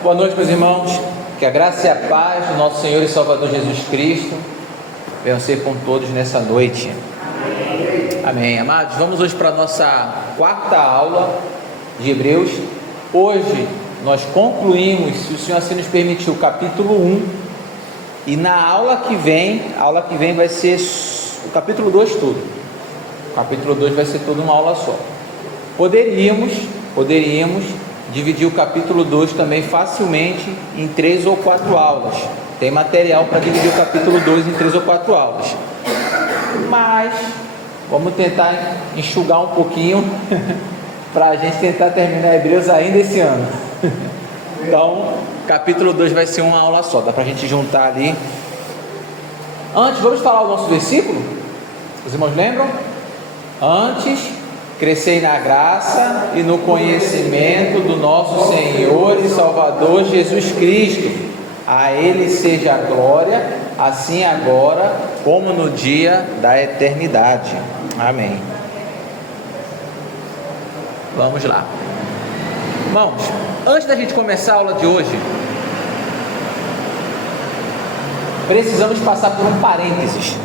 Boa noite, meus irmãos. Que a graça e a paz do nosso Senhor e Salvador Jesus Cristo venham ser com todos nessa noite. Amém. Amados, vamos hoje para a nossa quarta aula de Hebreus. Hoje nós concluímos, se o Senhor assim nos permitiu, o capítulo 1. E na aula que vem vai ser o capítulo 2 todo. O capítulo 2 vai ser toda uma aula só. Poderíamos dividir o capítulo 2 também facilmente em 3 ou 4 aulas. Tem material para dividir o capítulo 2 em 3 ou 4 aulas. Mas vamos tentar enxugar um pouquinho para a gente tentar terminar Hebreus ainda esse ano. Então, capítulo 2 vai ser uma aula só, dá para a gente juntar ali. Antes, vamos falar o nosso versículo? Os irmãos lembram? Antes, crescei na graça e no conhecimento do nosso Senhor e Salvador Jesus Cristo. A Ele seja a glória, assim agora como no dia da eternidade. Amém. Vamos lá. Irmãos, antes da gente começar a aula de hoje, precisamos passar por um parênteses.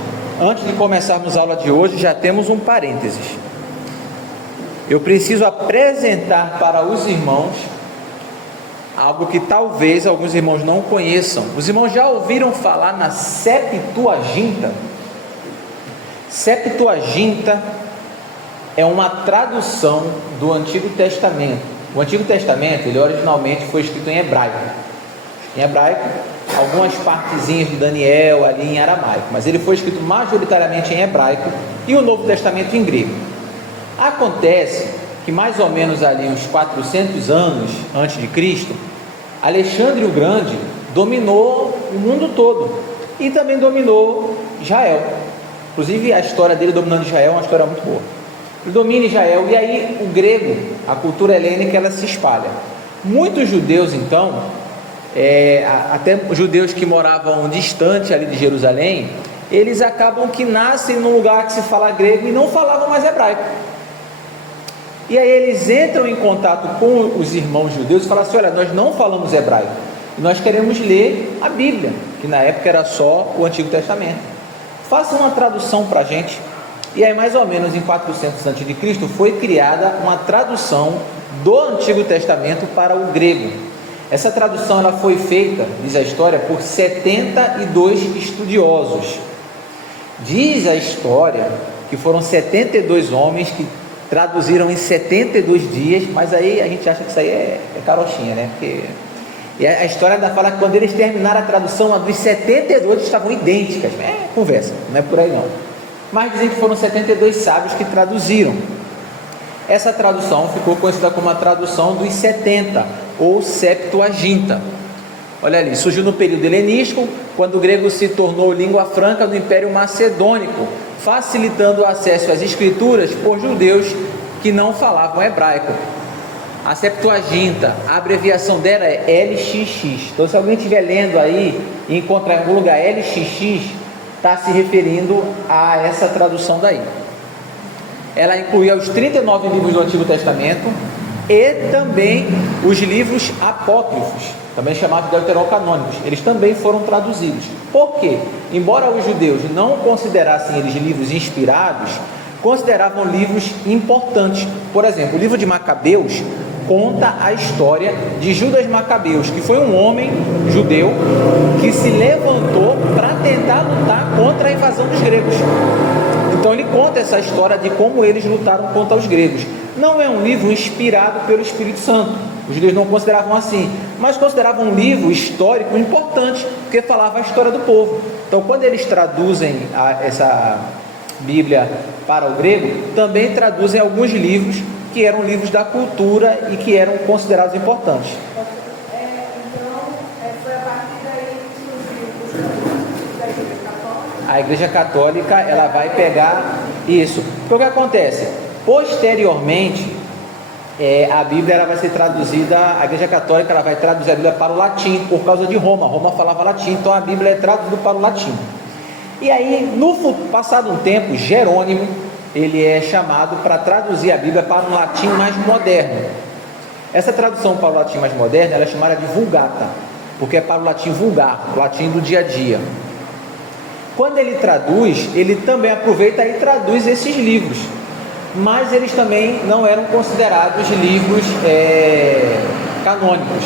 Antes de começarmos a aula de hoje, já temos um parênteses. Eu preciso apresentar para os irmãos algo que talvez alguns irmãos não conheçam. Os irmãos já ouviram falar na Septuaginta? Septuaginta é uma tradução do Antigo Testamento. O Antigo Testamento, ele originalmente foi escrito em hebraico. Em hebraico, algumas partezinhas de Daniel ali em aramaico, mas ele foi escrito majoritariamente em hebraico, e o Novo Testamento em grego. Acontece que mais ou menos ali uns 400 anos antes de Cristo, Alexandre o Grande dominou o mundo todo e também dominou Israel. Inclusive a história dele dominando Israel é uma história muito boa. Ele domina Israel e aí o grego, a cultura helênica, ela se espalha. Muitos judeus então, até judeus que moravam distante ali de Jerusalém, eles acabam que nascem num lugar que se fala grego e não falavam mais hebraico. E aí eles entram em contato com os irmãos judeus e falam assim: olha, nós não falamos hebraico, nós queremos ler a Bíblia, que na época era só o Antigo Testamento. Faça uma tradução para a gente. E aí mais ou menos em 400 a.C. foi criada uma tradução do Antigo Testamento para o grego. Essa tradução ela foi feita, diz a história, por 72 estudiosos. Diz a história que foram 72 homens que traduziram em 72 dias, mas aí a gente acha que isso aí é carochinha, né? Porque a história ainda fala que quando eles terminaram a tradução, a dos 72 estavam idênticas. Conversa, não é por aí não. Mas dizem que foram 72 sábios que traduziram. Essa tradução ficou conhecida como a tradução dos 70, ou Septuaginta. Olha ali, surgiu no período helenístico, quando o grego se tornou língua franca do Império Macedônico, facilitando o acesso às escrituras por judeus que não falavam hebraico. A Septuaginta, a abreviação dela é LXX. Então, se alguém estiver lendo aí e encontrar em algum lugar LXX, está se referindo a essa tradução daí. Ela incluía os 39 livros do Antigo Testamento e também os livros apócrifos, também chamados deuterocanônicos. Eles também foram traduzidos. Por quê? Embora os judeus não considerassem eles livros inspirados, consideravam livros importantes. Por exemplo, o livro de Macabeus conta a história de Judas Macabeus, que foi um homem judeu que se levantou para tentar lutar contra a invasão dos gregos. Então ele conta essa história de como eles lutaram contra os gregos. Não é um livro inspirado pelo Espírito Santo, os judeus não consideravam assim, mas consideravam um livro histórico importante, porque falava a história do povo. Então quando eles traduzem essa Bíblia para o grego, também traduzem alguns livros que eram livros da cultura e que eram considerados importantes. Foi a partir daí que surgiu da Igreja Católica. A Igreja Católica, ela vai pegar isso. Porque o que acontece? Posteriormente, a Bíblia ela vai ser traduzida, a Igreja Católica ela vai traduzir a Bíblia para o latim, por causa de Roma. Roma falava latim, então a Bíblia é traduzida para o latim. E aí, no passado um tempo, Jerônimo, ele é chamado para traduzir a Bíblia para um latim mais moderno. Essa tradução para o latim mais moderno, ela é chamada de Vulgata, porque é para o latim vulgar, o latim do dia a dia. Quando ele traduz, ele também aproveita e traduz esses livros, mas eles também não eram considerados livros canônicos.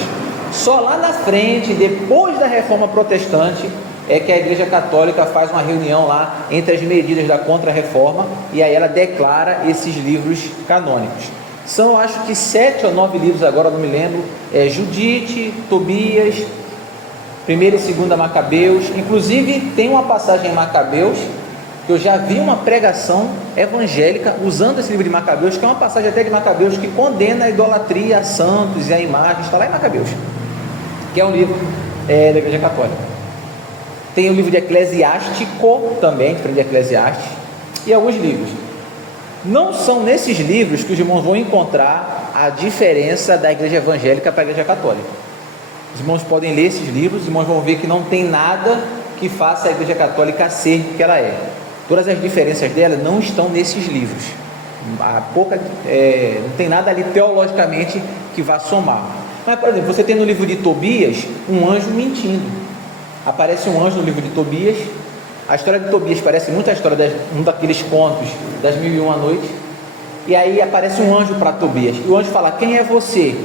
Só lá na frente, depois da Reforma Protestante, é que a Igreja Católica faz uma reunião lá entre as medidas da Contra-Reforma e aí ela declara esses livros canônicos. São, acho que 7 ou 9 livros, agora não me lembro, Judite, Tobias, 1ª e 2ª Macabeus. Inclusive tem uma passagem em Macabeus que eu já vi uma pregação evangélica usando esse livro de Macabeus, que é uma passagem até de Macabeus que condena a idolatria a santos e a imagens. Está lá em Macabeus, que é um livro da Igreja Católica. Tem o livro de Eclesiástico também, diferente de Eclesiastes, e alguns livros. Não são nesses livros que os irmãos vão encontrar a diferença da igreja evangélica para a igreja católica. Os irmãos podem ler esses livros, os irmãos vão ver que não tem nada que faça a igreja católica ser o que ela é. Todas as diferenças dela não estão nesses livros. Não tem nada ali teologicamente que vá somar. Mas, por exemplo, você tem no livro de Tobias um anjo mentindo. Aparece um anjo no livro de Tobias. A história de Tobias parece muito a história de um daqueles contos das 1001 Noites. E aí aparece um anjo para Tobias. E o anjo fala: quem é você?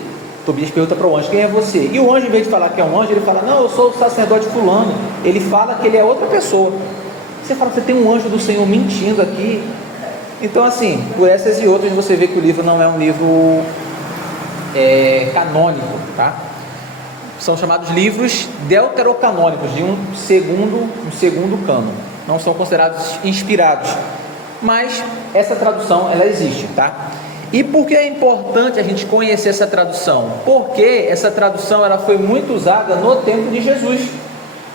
Tobias pergunta para o anjo: quem é você? E o anjo, em vez de falar que é um anjo, ele fala: não, eu sou o sacerdote fulano. Ele fala que ele é outra pessoa. Você fala: você tem um anjo do Senhor mentindo aqui. Então, assim, por essas e outras, você vê que o livro não é um livro canônico, tá? São chamados livros deuterocanônicos, de um segundo cânon. Não são considerados inspirados, mas essa tradução, ela existe, tá? E por que é importante a gente conhecer essa tradução? Porque essa tradução, ela foi muito usada no tempo de Jesus.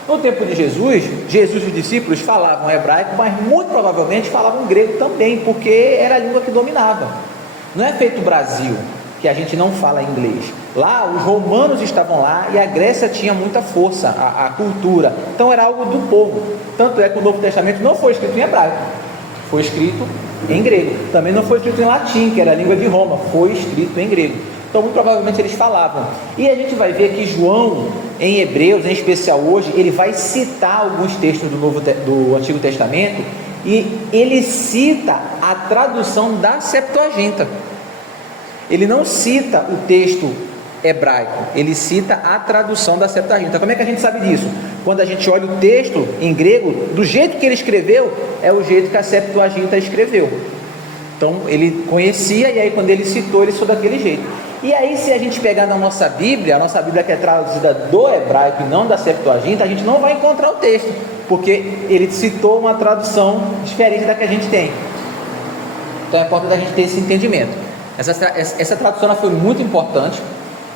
No tempo de Jesus e os discípulos falavam hebraico, mas muito provavelmente falavam grego também, porque era a língua que dominava. Não é feito o Brasil, que a gente não fala inglês. Lá os romanos estavam lá e a Grécia tinha muita força, a cultura. Então era algo do povo. Tanto é que o Novo Testamento não foi escrito em hebraico, foi escrito em grego. Também não foi escrito em latim, que era a língua de Roma, foi escrito em grego. Então muito provavelmente eles falavam. E a gente vai ver que João, em Hebreus, em especial hoje, ele vai citar alguns textos do Antigo Testamento, e ele cita a tradução da Septuaginta. Ele não cita o texto hebraico, ele cita a tradução da Septuaginta. Como é que a gente sabe disso? Quando a gente olha o texto em grego, do jeito que ele escreveu, é o jeito que a Septuaginta escreveu. Então ele conhecia, e aí quando ele citou, ele citou daquele jeito. E aí, se a gente pegar na nossa Bíblia, a nossa Bíblia que é traduzida do hebraico e não da Septuaginta, a gente não vai encontrar o texto, porque ele citou uma tradução diferente da que a gente tem. Então é importante a gente ter esse entendimento. Essa tradução foi muito importante,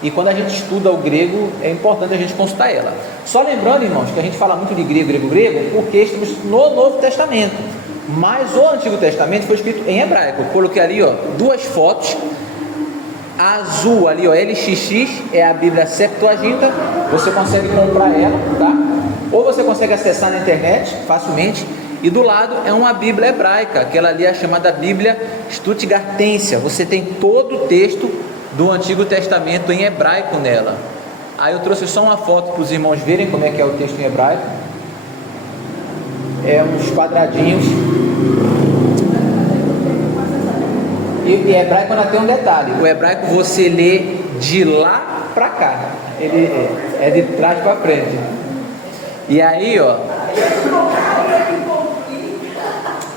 e quando a gente estuda o grego, é importante a gente consultar ela. Só lembrando, irmãos, que a gente fala muito de grego, porque estamos no Novo Testamento, mas o Antigo Testamento foi escrito em hebraico. Eu coloquei ali, duas fotos. A azul ali, LXX, é a Bíblia Septuaginta. Você consegue comprar ela, tá? Ou você consegue acessar na internet facilmente. E do lado é uma Bíblia hebraica, aquela ali é a chamada Bíblia Stuttgartense. Você tem todo o texto do Antigo Testamento em hebraico nela. Aí eu trouxe só uma foto para os irmãos verem como é que é o texto em hebraico. É uns quadradinhos. E hebraico ainda tem um detalhe: o hebraico você lê de lá para cá, ele é de trás para frente. E aí,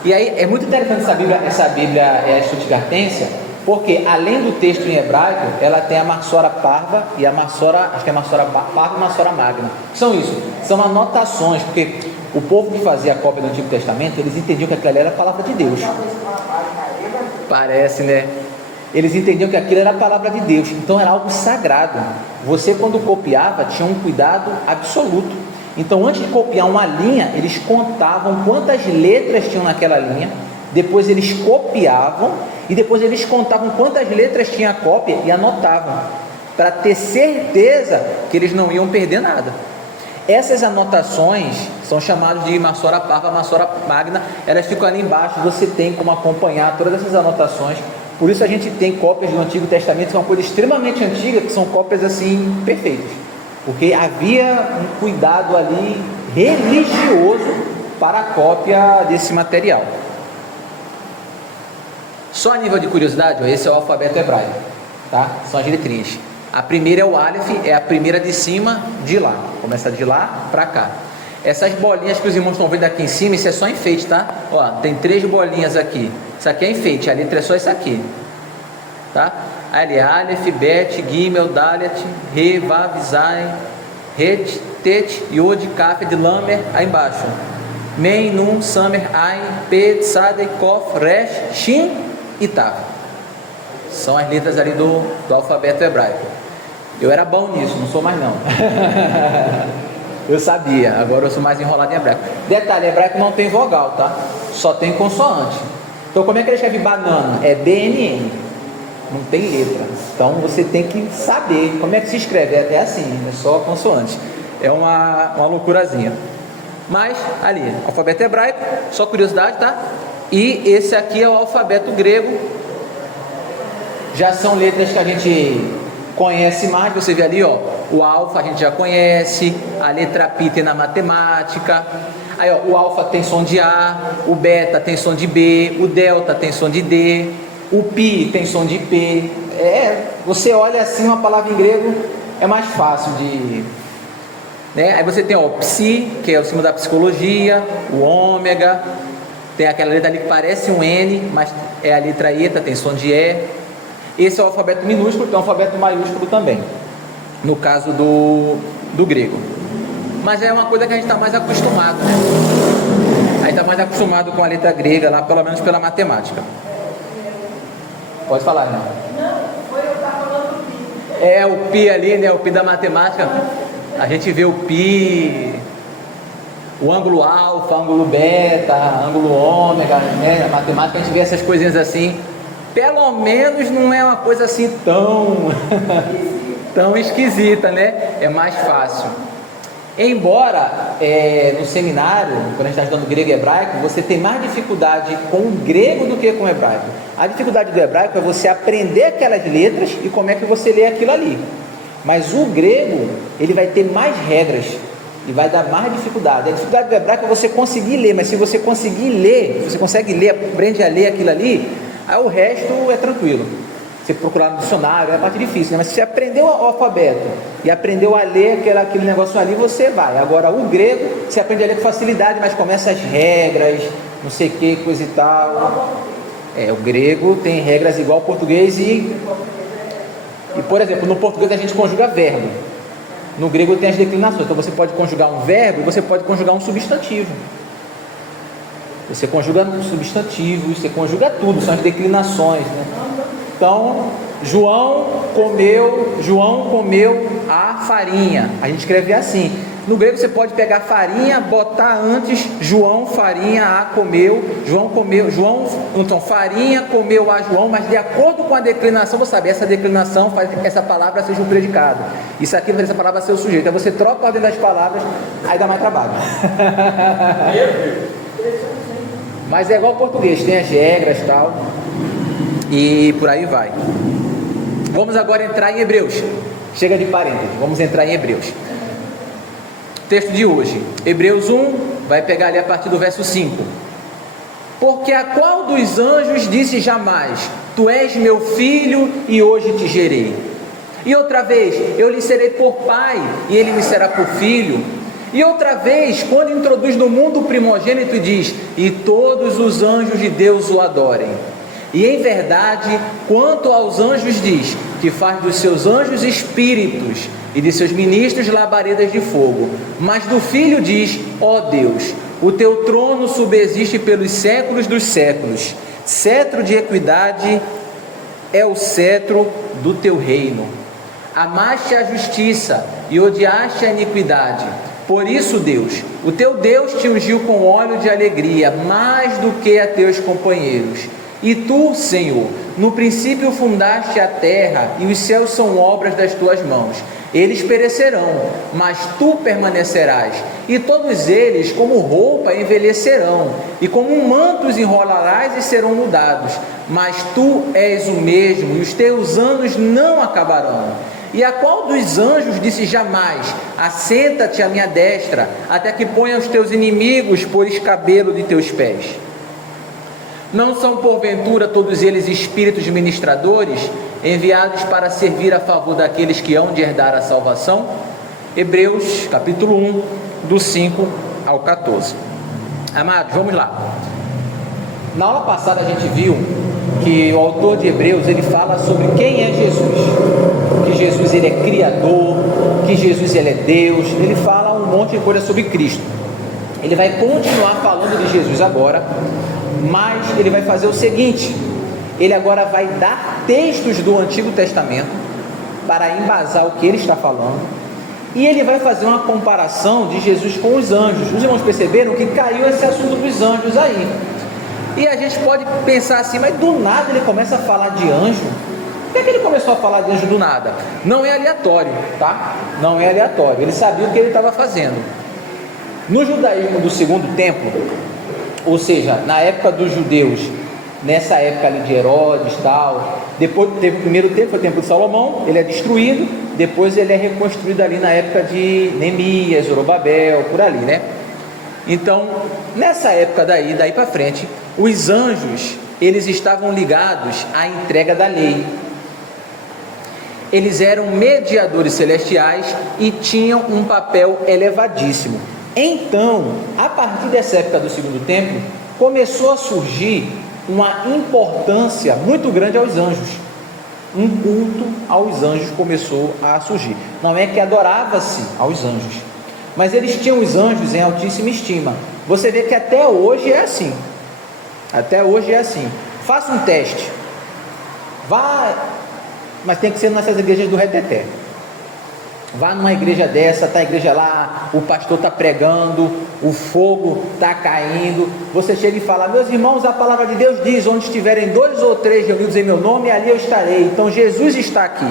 e aí é muito interessante essa Bíblia Stuttgartense, porque além do texto em hebraico, ela tem a Massora Parva e a Massora, acho que é a Massora Parva e a Massora Magna. São isso, são anotações, porque o povo que fazia a cópia do Antigo Testamento, eles entendiam que aquilo ali era a palavra de Deus. Parece, né? Eles entendiam que aquilo era a palavra de Deus, então era algo sagrado. Você, quando copiava, tinha um cuidado absoluto. Então, antes de copiar uma linha, eles contavam quantas letras tinham naquela linha, depois eles copiavam, e depois eles contavam quantas letras tinha a cópia e anotavam, para ter certeza que eles não iam perder nada. Essas anotações são chamadas de Massora Parva, Massora Magna. Elas ficam ali embaixo, você tem como acompanhar todas essas anotações Por isso a gente tem cópias do Antigo Testamento, que é uma coisa extremamente antiga, que são cópias assim perfeitas, porque havia um cuidado ali religioso para a cópia desse material. Só a nível de curiosidade, ó, esse é o alfabeto hebraico, tá? São as letrinhas. A primeira é o Aleph, é a primeira de cima de lá, começa de lá para cá. Essas bolinhas que os irmãos estão vendo aqui em cima, isso é só enfeite, tá? Ó, tem 3 bolinhas aqui. Isso aqui é enfeite, a letra é só isso aqui, tá? Aí é Aleph, Bet, Gimel, Dalet, Re, Vav, Zain, Het, Tet, Yod, Kaf, de Lamer, aí embaixo. Men, Nun, Samer, Ain, Pet, Sadei, Kof, Resh, Shin e Tav. São as letras ali do alfabeto hebraico. Eu era bom nisso, não sou mais não. Eu sabia, agora eu sou mais enrolado em hebraico. Detalhe, hebraico não tem vogal, tá? Só tem consoante. Então como é que ele escreve banana? É BNN, não tem letra. Então você tem que saber como é que se escreve. É assim, é só consoante. É uma loucurazinha. Mas ali, alfabeto hebraico, só curiosidade, tá? E esse aqui é o alfabeto grego. Já são letras que a gente conhece mais. Você vê ali, ó, o alfa a gente já conhece, a letra Pi tem na matemática. Aí, ó, o alfa tem som de A, o beta tem som de B, o delta tem som de D, o pi tem som de P. Você olha assim uma palavra em grego, é mais fácil de... né? Aí você tem, ó, psi, que é o símbolo da psicologia, o ômega, tem aquela letra ali que parece um N, mas é a letra eta, tem som de E. Esse é o alfabeto minúsculo, tem o alfabeto maiúsculo também, no caso do grego. Mas é uma coisa que a gente está mais acostumado, né? A gente está mais acostumado com a letra grega lá, pelo menos pela matemática. Pode falar, irmão. Não, foi eu estar falando do pi. É o pi ali, né? O pi da matemática. A gente vê o pi, o ângulo alfa, ângulo beta, ângulo ômega, né? Na matemática a gente vê essas coisinhas assim. Pelo menos não é uma coisa assim tão esquisita, né? É mais fácil. Embora no seminário, quando a gente está estudando grego e hebraico, você tem mais dificuldade com o grego do que com o hebraico. A dificuldade do hebraico é você aprender aquelas letras e como é que você lê aquilo ali. Mas o grego, ele vai ter mais regras e vai dar mais dificuldade. A dificuldade do hebraico é você conseguir ler, mas se você conseguir ler, você consegue ler, aprende a ler aquilo ali, aí o resto é tranquilo. Você procurar no dicionário é a parte difícil, né? Mas se você aprendeu o alfabeto e aprendeu a ler aquele negócio ali, você vai. Agora o grego, você aprende a ler com facilidade, mas começa as regras, não sei o que, coisa e tal. O grego tem regras igual ao português e, por exemplo, no português a gente conjuga verbo. No grego tem as declinações. Então você pode conjugar um verbo e você pode conjugar um substantivo. Você conjuga um substantivo, você conjuga tudo, são as declinações, né? Então, João comeu a farinha. A gente escreve assim. No grego você pode pegar farinha, botar antes João, farinha, a comeu, então farinha, comeu a João, mas de acordo com a declinação, você sabe, essa declinação faz que essa palavra seja um predicado. Isso aqui faz essa palavra ser o sujeito. Aí você troca a ordem das palavras, aí dá mais trabalho. Mas é igual ao português, tem as regras e tal. E por aí vai. Vamos agora entrar em Hebreus. Chega de parênteses, vamos entrar em Hebreus. Texto de hoje, Hebreus 1, vai pegar ali a partir do verso 5. Porque a qual dos anjos disse jamais: Tu és meu filho e hoje te gerei? E outra vez, eu lhe serei por pai e ele me será por filho. E outra vez, quando introduz no mundo o primogênito, diz: E todos os anjos de Deus o adorem. E em verdade, quanto aos anjos diz, que faz dos seus anjos espíritos e de seus ministros labaredas de fogo. Mas do Filho diz: ó Deus, o teu trono subsiste pelos séculos dos séculos. Cetro de equidade é o cetro do teu reino. Amaste a justiça e odiaste a iniquidade. Por isso, Deus, o teu Deus te ungiu com óleo de alegria, mais do que a teus companheiros. E tu, Senhor, no princípio fundaste a terra, e os céus são obras das tuas mãos. Eles perecerão, mas tu permanecerás, e todos eles como roupa envelhecerão, e como um manto os enrolarás e serão mudados, mas tu és o mesmo, e os teus anos não acabarão. E a qual dos anjos disse jamais: assenta-te à minha destra, até que ponha os teus inimigos por escabelo de teus pés? Não são porventura todos eles espíritos ministradores, enviados para servir a favor daqueles que hão de herdar a salvação? Hebreus capítulo 1, do 5 ao 14. Amados, vamos lá. Na aula passada a gente viu que o autor de Hebreus, ele fala sobre quem é Jesus, que Jesus ele é Criador, que Jesus ele é Deus, ele fala um monte de coisa sobre Cristo. Ele vai continuar falando de Jesus agora, mas ele vai fazer o seguinte: ele agora vai dar textos do Antigo Testamento para embasar o que ele está falando, e ele vai fazer uma comparação de Jesus com os anjos. Os irmãos perceberam que caiu esse assunto dos anjos aí, e a gente pode pensar assim, mas do nada ele começa a falar de anjo. Por que é que ele começou a falar de anjo do nada? Não é aleatório, tá? Não é aleatório, ele sabia o que ele estava fazendo. No judaísmo do segundo templo, ou seja, na época dos judeus, nessa época ali de Herodes e tal, depois teve o primeiro templo, foi o templo de Salomão, ele é destruído, depois ele é reconstruído ali na época de Neemias, Zorobabel, por ali, né? Então, nessa época daí para frente, os anjos, eles estavam ligados à entrega da lei. Eles eram mediadores celestiais e tinham um papel elevadíssimo. Então, a partir dessa época do segundo templo, começou a surgir uma importância muito grande aos anjos. Um culto aos anjos começou a surgir. Não é que adorava-se aos anjos, mas eles tinham os anjos em altíssima estima. Você vê que até hoje é assim. Até hoje é assim. Faça um teste. Vá, mas tem que ser nessas igrejas do reteté. Vá numa igreja dessa, está a igreja lá, o pastor está pregando, o fogo está caindo, você chega e fala: meus irmãos, a palavra de Deus diz, onde estiverem 2 ou 3 reunidos em meu nome, ali eu estarei. Então Jesus está aqui.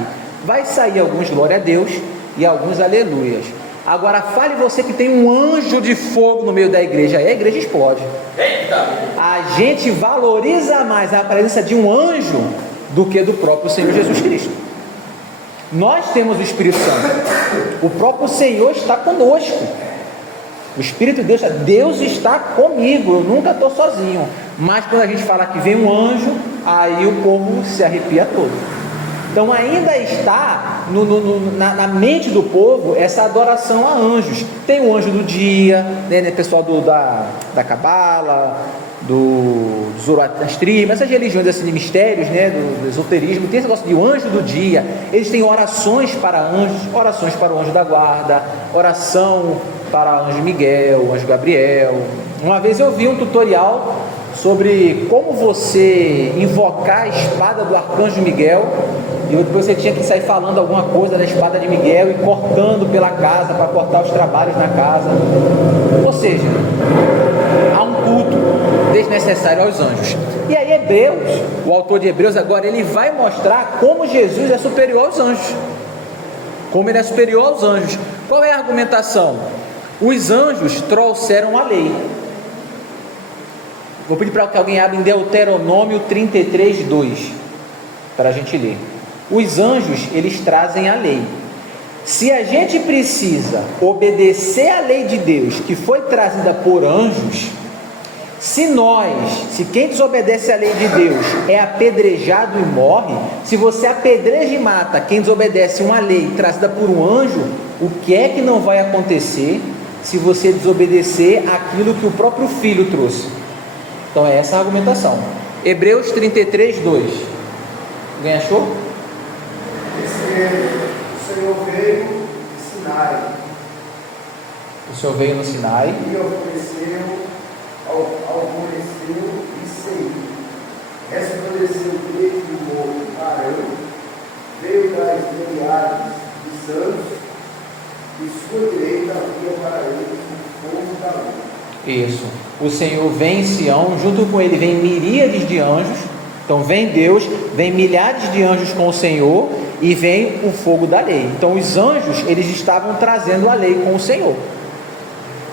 Vai sair alguns glória a Deus e alguns aleluias. Agora fale você que tem um anjo de fogo no meio da igreja, aí a igreja explode. A gente valoriza mais a presença de um anjo do que do próprio Senhor Jesus Cristo. Nós temos o Espírito Santo, o próprio Senhor está conosco, o Espírito de Deus está comigo, eu nunca estou sozinho. Mas quando a gente fala que vem um anjo, aí o povo se arrepia todo. Então ainda está na mente do povo essa adoração a anjos. Tem o anjo do dia, né, pessoal da Cabala, do Zoroastrismo, essas religiões assim, de mistérios, né, do esoterismo, tem esse negócio de o anjo do dia. Eles têm orações para anjos, orações para o anjo da guarda, oração para o anjo Miguel, o anjo Gabriel. Uma vez eu vi um tutorial sobre como você invocar a espada do arcanjo Miguel, e depois você tinha que sair falando alguma coisa da espada de Miguel e cortando pela casa, para cortar os trabalhos na casa. Ou seja, há um culto desnecessário aos anjos. E aí Hebreus, o autor de Hebreus agora, ele vai mostrar como Jesus é superior aos anjos. Como ele é superior aos anjos. Qual é a argumentação? Os anjos trouxeram a lei. Vou pedir para que alguém abra em Deuteronômio 33:2 para a gente ler. Os anjos, eles trazem a lei. Se a gente precisa obedecer à lei de Deus, que foi trazida por anjos, se quem desobedece à lei de Deus é apedrejado e morre, se você apedreja e mata quem desobedece uma lei trazida por um anjo, o que é que não vai acontecer se você desobedecer aquilo que o próprio Filho trouxe? Então é essa a argumentação. Hebreus 33:2. Alguém achou? O Senhor veio no Sinai. O Senhor veio no Sinai E ofereceu, alvoreceu e Seir. Resplandeceu o peito do morto Arão. Veio das milhares de santos. E sua direita havia para ele o fogo da luz. Isso. O Senhor vem em Sião, junto com ele vem miríades de anjos. Então vem Deus, vem milhares de anjos com o Senhor, e vem o fogo da lei. Então os anjos, eles estavam trazendo a lei com o Senhor.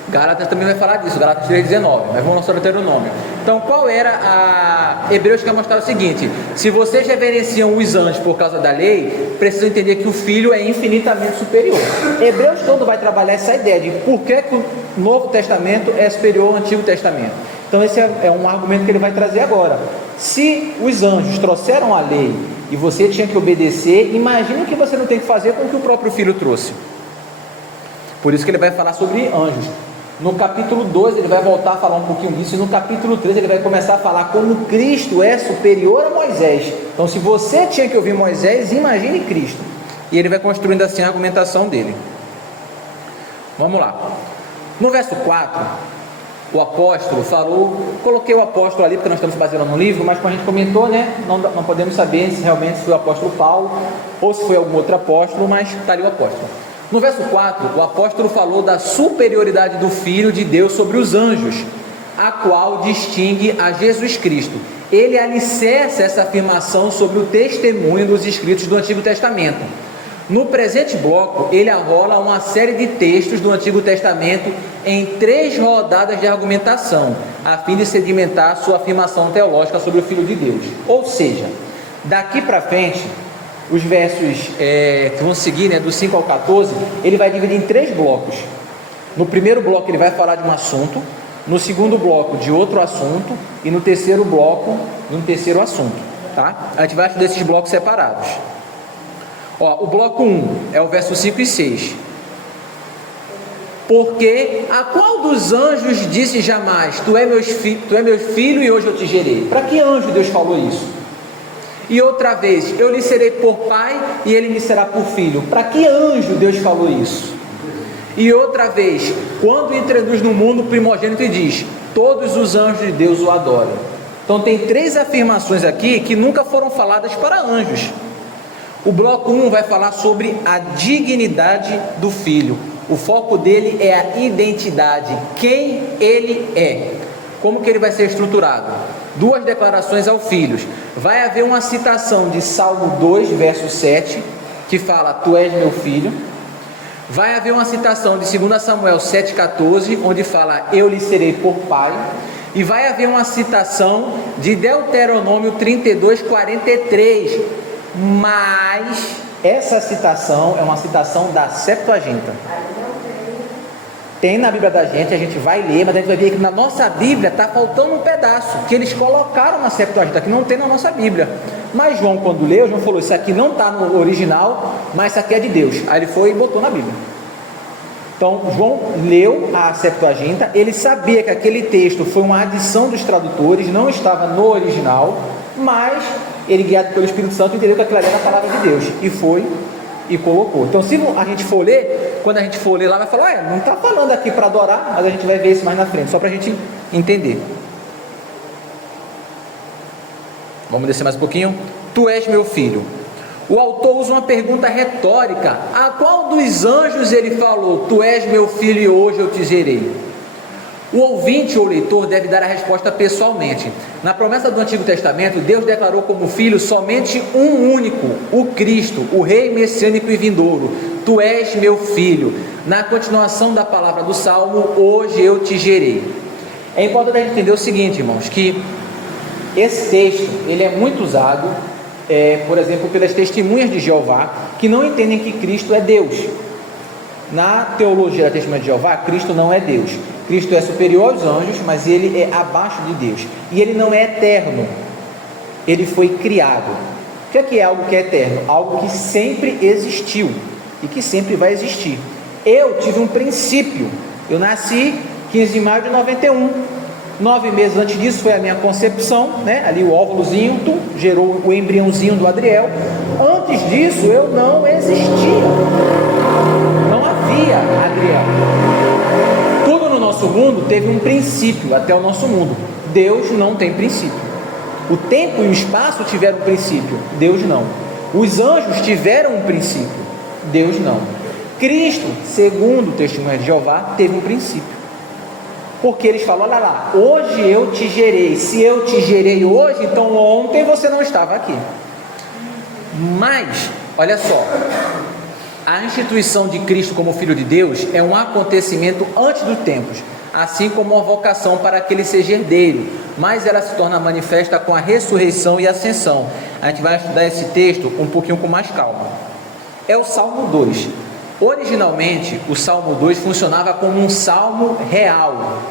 Gálatas também vai falar disso, Gálatas 3,19, mas vamos ao Deuteronômio. Então qual era a... Hebreus quer mostrar o seguinte: se vocês reverenciam os anjos por causa da lei, precisam entender que o Filho é infinitamente superior. Hebreus todo vai trabalhar essa ideia de por que o Novo Testamento é superior ao Antigo Testamento. Então esse é um argumento que ele vai trazer agora. Se os anjos trouxeram a lei e você tinha que obedecer, imagine o que você não tem que fazer com o que o próprio Filho trouxe. Por isso que ele vai falar sobre anjos. No capítulo 2 ele vai voltar a falar um pouquinho disso, e no capítulo 3 ele vai começar a falar como Cristo é superior a Moisés. Então se você tinha que ouvir Moisés, imagine Cristo. E ele vai construindo assim a argumentação dele. Vamos lá. No verso 4, o apóstolo falou, coloquei o apóstolo ali porque nós estamos baseando no livro, mas como a gente comentou, né, não podemos saber se realmente foi o apóstolo Paulo ou se foi algum outro apóstolo, mas está ali o apóstolo. No verso 4, o apóstolo falou da superioridade do Filho de Deus sobre os anjos, a qual distingue a Jesus Cristo. Ele alicerça essa afirmação sobre o testemunho dos escritos do Antigo Testamento. No presente bloco, ele arrola uma série de textos do Antigo Testamento em 3 rodadas de argumentação, a fim de sedimentar sua afirmação teológica sobre o Filho de Deus. Ou seja, daqui para frente, os versos que vão seguir, né, do 5 ao 14, ele vai dividir em 3 blocos. No primeiro bloco ele vai falar de um assunto, no segundo bloco de outro assunto, e no terceiro bloco de um terceiro assunto, tá? A gente vai estudar esses blocos separados. Ó, o bloco 1 é o verso 5 e 6. Porque a qual dos anjos disse jamais, tu é meu filho e hoje eu te gerei? Para que anjo Deus falou isso? E outra vez, eu lhe serei por pai e ele me será por filho. Para que anjo Deus falou isso? E outra vez, quando introduz no mundo o primogênito e diz, todos os anjos de Deus o adoram. Então tem 3 afirmações aqui que nunca foram faladas para anjos. O bloco 1 vai falar sobre a dignidade do filho. O foco dele é a identidade, quem ele é. Como que ele vai ser estruturado? 2 declarações ao filho. Vai haver uma citação de Salmo 2, verso 7, que fala, tu és meu filho. Vai haver uma citação de 2 Samuel 7,14, onde fala, eu lhe serei por pai. E vai haver uma citação de Deuteronômio 32, 43. Mas essa citação é uma citação da Septuaginta. Tem na Bíblia da gente, a gente vai ler, mas a gente vai ver que na nossa Bíblia está faltando um pedaço, que eles colocaram na Septuaginta, que não tem na nossa Bíblia. Mas João, quando leu, João falou, isso aqui não está no original, mas isso aqui é de Deus. Aí ele foi e botou na Bíblia. Então, João leu a Septuaginta, ele sabia que aquele texto foi uma adição dos tradutores, não estava no original, mas ele, guiado pelo Espírito Santo, entendeu que aquilo ali era a palavra de Deus, e foi e colocou. Então, se a gente for ler, quando a gente for ler lá, vai falar, não está falando aqui para adorar, mas a gente vai ver isso mais na frente, só para a gente entender. Vamos descer mais um pouquinho. Tu és meu filho. O autor usa uma pergunta retórica. A qual dos anjos ele falou, tu és meu filho e hoje eu te gerei? O ouvinte ou leitor deve dar a resposta pessoalmente. Na promessa do Antigo Testamento, Deus declarou como filho somente um único, o Cristo, o Rei messiânico e vindouro. Tu és meu filho. Na continuação da palavra do Salmo, hoje eu te gerei. É importante a gente entender o seguinte, irmãos, que esse texto, ele é muito usado, por exemplo, pelas testemunhas de Jeová, que não entendem que Cristo é Deus. Na teologia da testemunha de Jeová, Cristo não é Deus. Cristo é superior aos anjos, mas ele é abaixo de Deus. E ele não é eterno. Ele foi criado. O que é algo que é eterno? Algo que sempre existiu e que sempre vai existir. Eu tive um princípio. Eu nasci 15 de maio de 91. 9 meses antes disso foi a minha concepção, né? Ali o óvulozinho gerou o embriãozinho do Adriel. Antes disso eu não existia. Não havia Adriel. Tudo no nosso mundo teve um princípio, até o nosso mundo. Deus não tem princípio. O tempo e o espaço tiveram um princípio, Deus não. Os anjos tiveram um princípio, Deus não. Cristo, segundo o testemunho de Jeová, teve um princípio. Porque eles falam, olha lá, hoje eu te gerei. Se eu te gerei hoje, então ontem você não estava aqui. Mas, Olha só, a instituição de Cristo como Filho de Deus é um acontecimento antes dos tempos, assim como uma vocação para que ele seja herdeiro, mas ela se torna manifesta com a ressurreição e ascensão. A gente vai estudar esse texto um pouquinho com mais calma. É o Salmo 2. Originalmente, o Salmo 2 funcionava como um salmo real.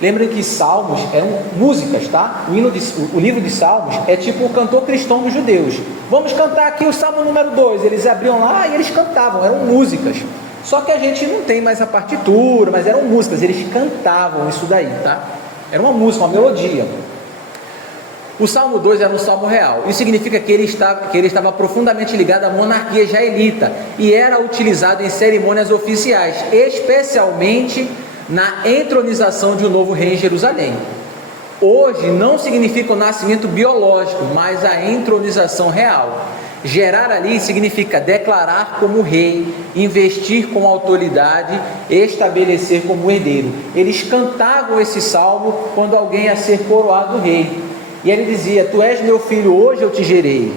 Lembrem que salmos eram músicas, tá? O livro de salmos é tipo o cantor cristão dos judeus. Vamos cantar aqui o salmo número 2. Eles abriam lá e eles cantavam, eram músicas. Só que a gente não tem mais a partitura, mas eram músicas, eles cantavam isso daí, tá? Era uma música, uma melodia. O Salmo 2 era um salmo real. Isso significa que ele estava profundamente ligado à monarquia israelita e era utilizado em cerimônias oficiais, especialmente na entronização de um novo rei em Jerusalém. Hoje não significa o nascimento biológico, mas a entronização real. Gerar ali significa declarar como rei, investir com autoridade, estabelecer como herdeiro. Eles cantavam esse salmo quando alguém ia ser coroado rei. E ele dizia: tu és meu filho, hoje eu te gerei,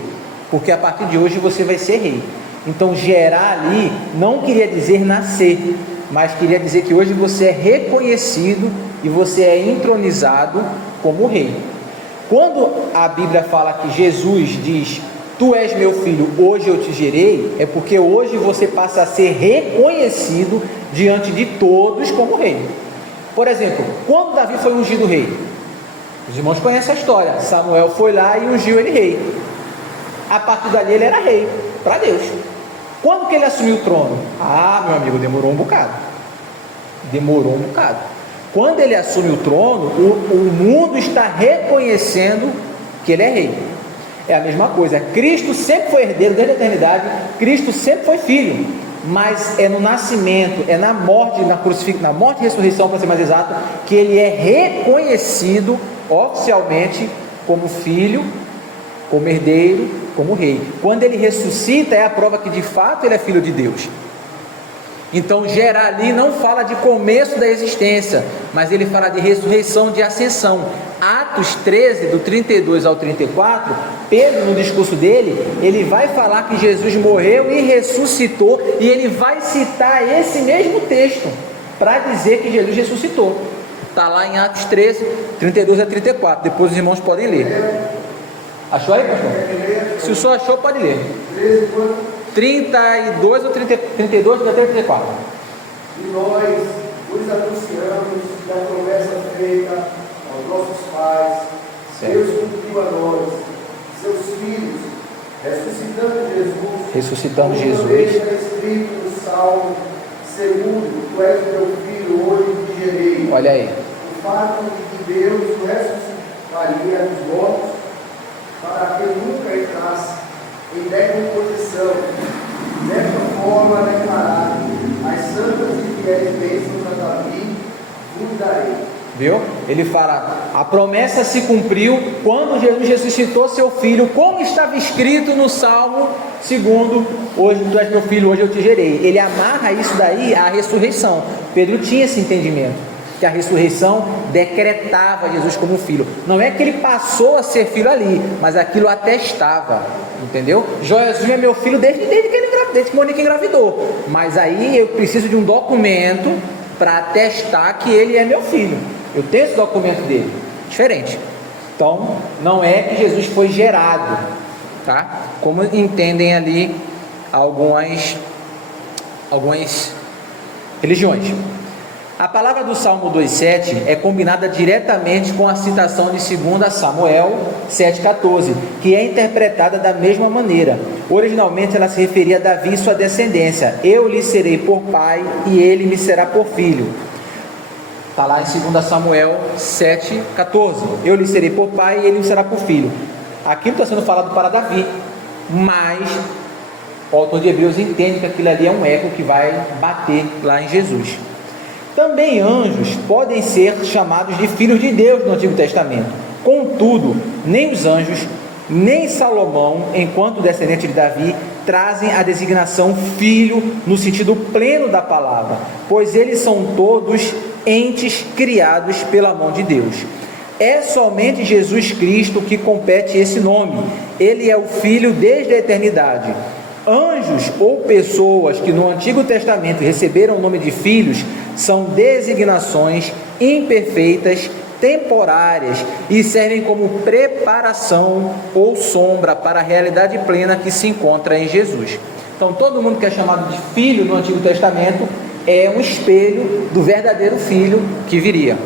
porque a partir de hoje você vai ser rei. Então gerar ali não queria dizer nascer, mas queria dizer que hoje você é reconhecido e você é entronizado como rei. Quando a Bíblia fala que Jesus diz: tu és meu filho, hoje eu te gerei, é porque hoje você passa a ser reconhecido diante de todos como rei. Por exemplo, quando Davi foi ungido rei, os irmãos conhecem a história. Samuel foi lá e ungiu ele rei. A partir dali ele era rei para Deus. Quando que ele assumiu o trono? Ah, meu amigo, demorou um bocado. Quando ele assume o trono, o mundo está reconhecendo que ele é rei. É a mesma coisa. Cristo sempre foi herdeiro desde a eternidade. Cristo sempre foi filho. Mas é no nascimento, é na morte, na morte e ressurreição, para ser mais exato, que ele é reconhecido oficialmente como filho, como herdeiro, como rei. Quando ele ressuscita, é a prova que de fato ele é filho de Deus. Então gerar ali não fala de começo da existência, mas ele fala de ressurreição, de ascensão. Atos 13, do 32 ao 34, Pedro, no discurso dele, ele vai falar que Jesus morreu e ressuscitou, e ele vai citar esse mesmo texto para dizer que Jesus ressuscitou. Está lá em Atos 13, 32 a 34. Depois os irmãos podem ler. Achou aí, pastor? Se o senhor achou, pode ler. 32 ou 32 até 34. E nós nos anunciamos da promessa feita aos nossos pais. Certo. Deus cumpriu a nós, seus filhos, ressuscitando Jesus. Como também está escrito no Salmo: segundo, tu és meu filho, hoje te gerei. Olha aí. O fato de que Deus o ressuscitaria dos mortos, para que nunca entrasse em decomposição, dessa forma declarado: as santas e fiéis bênçãos a Davi vos darei. Viu? Ele fala: a promessa se cumpriu quando Jesus ressuscitou seu filho, como estava escrito no Salmo 2: hoje tu és meu filho, hoje eu te gerei. Ele amarra isso daí à ressurreição. Pedro tinha esse entendimento, que a ressurreição decretava Jesus como filho. Não é que ele passou a ser filho ali, mas aquilo atestava, entendeu? Jesus é meu filho desde que Monique engravidou, mas aí eu preciso de um documento para atestar que ele é meu filho. Eu tenho esse documento dele, diferente. Então, não é que Jesus foi gerado, tá? Como entendem ali algumas religiões. A palavra do Salmo 2,7 é combinada diretamente com a citação de 2 Samuel 7,14, que é interpretada da mesma maneira. Originalmente ela se referia a Davi e sua descendência: eu lhe serei por pai e ele me será por filho. Está lá em 2 Samuel 7,14. Eu lhe serei por pai e ele me será por filho. Aqui está sendo falado para Davi, mas o autor de Hebreus entende que aquilo ali é um eco que vai bater lá em Jesus. Também anjos podem ser chamados de filhos de Deus no Antigo Testamento. Contudo, nem os anjos, nem Salomão, enquanto descendente de Davi, trazem a designação filho no sentido pleno da palavra, pois eles são todos entes criados pela mão de Deus. É somente Jesus Cristo que compete esse nome. Ele é o Filho desde a eternidade. Anjos ou pessoas que no Antigo Testamento receberam o nome de filhos são designações imperfeitas, temporárias e servem como preparação ou sombra para a realidade plena que se encontra em Jesus. Então, todo mundo que é chamado de filho no Antigo Testamento é um espelho do verdadeiro filho que viria.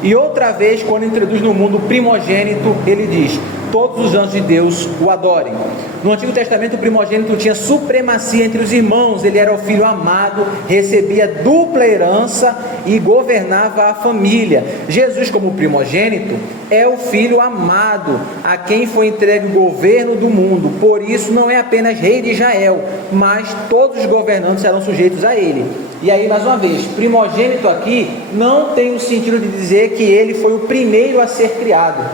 E outra vez, quando introduz no mundo o primogênito, ele diz: todos os anjos de Deus o adorem. No Antigo Testamento, o primogênito tinha supremacia entre os irmãos, ele era o filho amado, recebia dupla herança e governava a família. Jesus, como primogênito, é o filho amado, a quem foi entregue o governo do mundo. Por isso, não é apenas rei de Israel, mas todos os governantes serão sujeitos a ele. E aí, mais uma vez, primogênito aqui não tem o sentido de dizer que ele foi o primeiro a ser criado.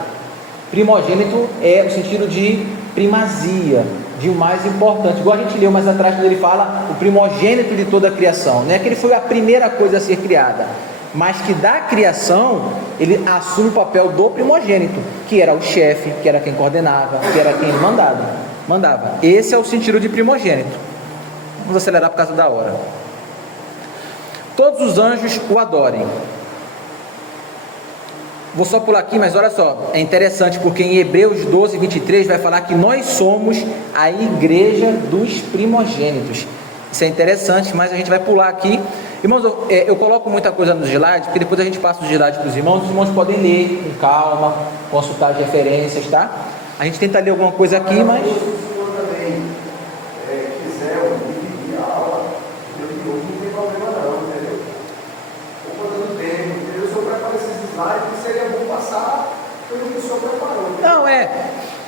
Primogênito é o sentido de primazia, de o mais importante, igual a gente leu mais atrás quando ele fala o primogênito de toda a criação. Não é que ele foi a primeira coisa a ser criada, mas que da criação ele assume o papel do primogênito, que era o chefe, que era quem coordenava, que era quem mandava. Esse é o sentido de primogênito. Vamos acelerar por causa da hora. Todos os anjos o adorem. Vou só pular aqui, mas olha só, é interessante porque em Hebreus 12, 23 vai falar que nós somos a igreja dos primogênitos. Isso é interessante, mas a gente vai pular aqui. Irmãos, eu coloco muita coisa nos slides, porque depois a gente passa os slides para os irmãos podem ler com calma, consultar as referências, tá? A gente tenta ler alguma coisa aqui, mas... Se o senhor também quiser dividir a aula, não tem problema não, entendeu? Ou quando tempo, entendeu? O senhor prepara esses slides, seria bom passar pelo que o senhor preparou. Não, é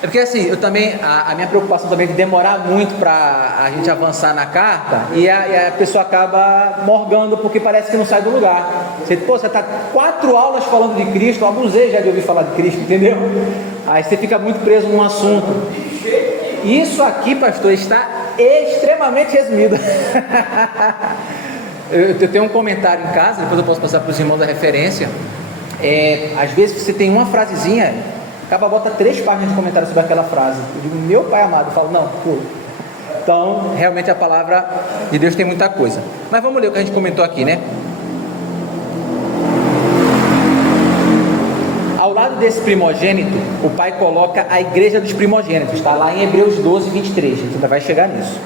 porque assim, eu também, a minha preocupação também é de demorar muito para a gente avançar na carta, e a pessoa acaba morgando porque parece que não sai do lugar. Você está 4 aulas falando de Cristo, eu abusei já de ouvir falar de Cristo, entendeu? Aí você fica muito preso num assunto. Isso aqui, pastor, está extremamente resumido. Eu tenho um comentário em casa, depois eu posso passar para os irmãos da referência. Às vezes você tem uma frasezinha, acaba bota 3 páginas de comentário sobre aquela frase. Eu digo, meu pai amado, eu falo, não, pô. Então, realmente a palavra de Deus tem muita coisa. Mas vamos ler o que a gente comentou aqui, né? Ao lado desse primogênito, o pai coloca a igreja dos primogênitos, está lá em Hebreus 12, 23, a gente ainda vai chegar nisso.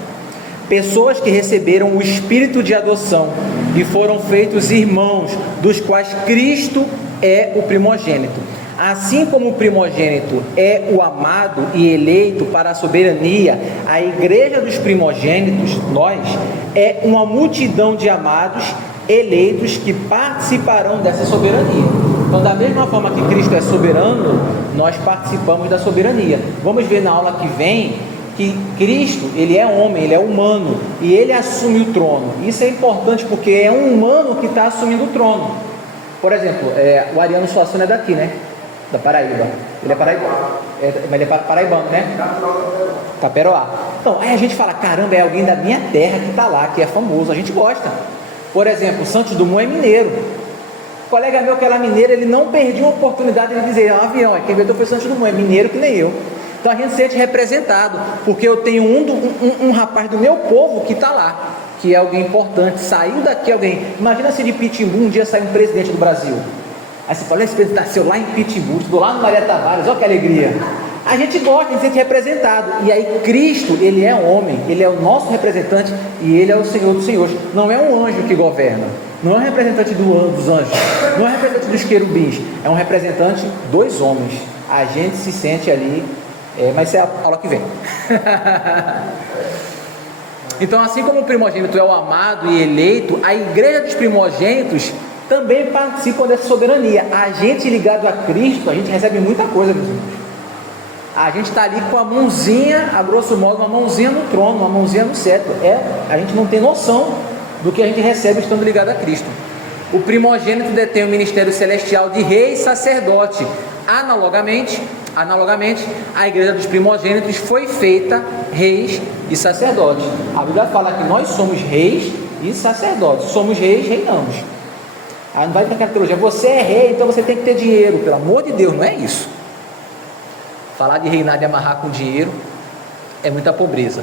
Pessoas que receberam o espírito de adoção e foram feitos irmãos, dos quais Cristo é o primogênito. Assim como o primogênito é o amado e eleito para a soberania, a igreja dos primogênitos, nós, é uma multidão de amados eleitos que participarão dessa soberania. Então, da mesma forma que Cristo é soberano, nós participamos da soberania. Vamos ver na aula que vem que Cristo, ele é homem, ele é humano, e ele assume o trono. Isso é importante porque é um humano que está assumindo o trono. Por exemplo, o Ariano Suassuna é daqui, né? Da Paraíba. Ele é paraibano, mas ele é paraibano, né? Taperoá. Então, aí a gente fala, caramba, é alguém da minha terra que está lá, que é famoso, a gente gosta. Por exemplo, Santos Dumont é mineiro. O colega meu que era mineiro, ele não perdia uma oportunidade de dizer, um avião, quem inventou foi Santos Dumont, é mineiro que nem eu. Então a gente se sente representado, porque eu tenho um rapaz do meu povo que está lá, que é alguém importante, saiu daqui alguém. Imagina se de Pitimbu um dia sai um presidente do Brasil. Aí você fala, esse presidente nasceu lá em Pitimbu, estudou lá no Maria Tavares, olha que alegria. A gente gosta, a gente se sente representado. E aí Cristo, ele é homem, ele é o nosso representante e ele é o Senhor dos senhores. Não é um anjo que governa, não é um representante dos anjos, não é um representante dos querubins, é um representante dos homens. A gente se sente ali, mas isso é a aula que vem. Então, assim como o primogênito é o amado e eleito, a igreja dos primogênitos também participam dessa soberania. A gente ligado a Cristo, a gente recebe muita coisa, meus irmãos. A gente está ali com a mãozinha, a grosso modo, uma mãozinha no trono, uma mãozinha no cetro. A gente não tem noção do que a gente recebe estando ligado a Cristo. O primogênito detém o ministério celestial de rei e sacerdote. Analogamente, a igreja dos primogênitos foi feita reis e sacerdotes. A Bíblia fala que nós somos reis e sacerdotes. Somos reis, reinamos. Aí não vai para aquela teologia, você é rei, então você tem que ter dinheiro. Pelo amor de Deus, não é isso. Falar de reinar, de amarrar com dinheiro, é muita pobreza.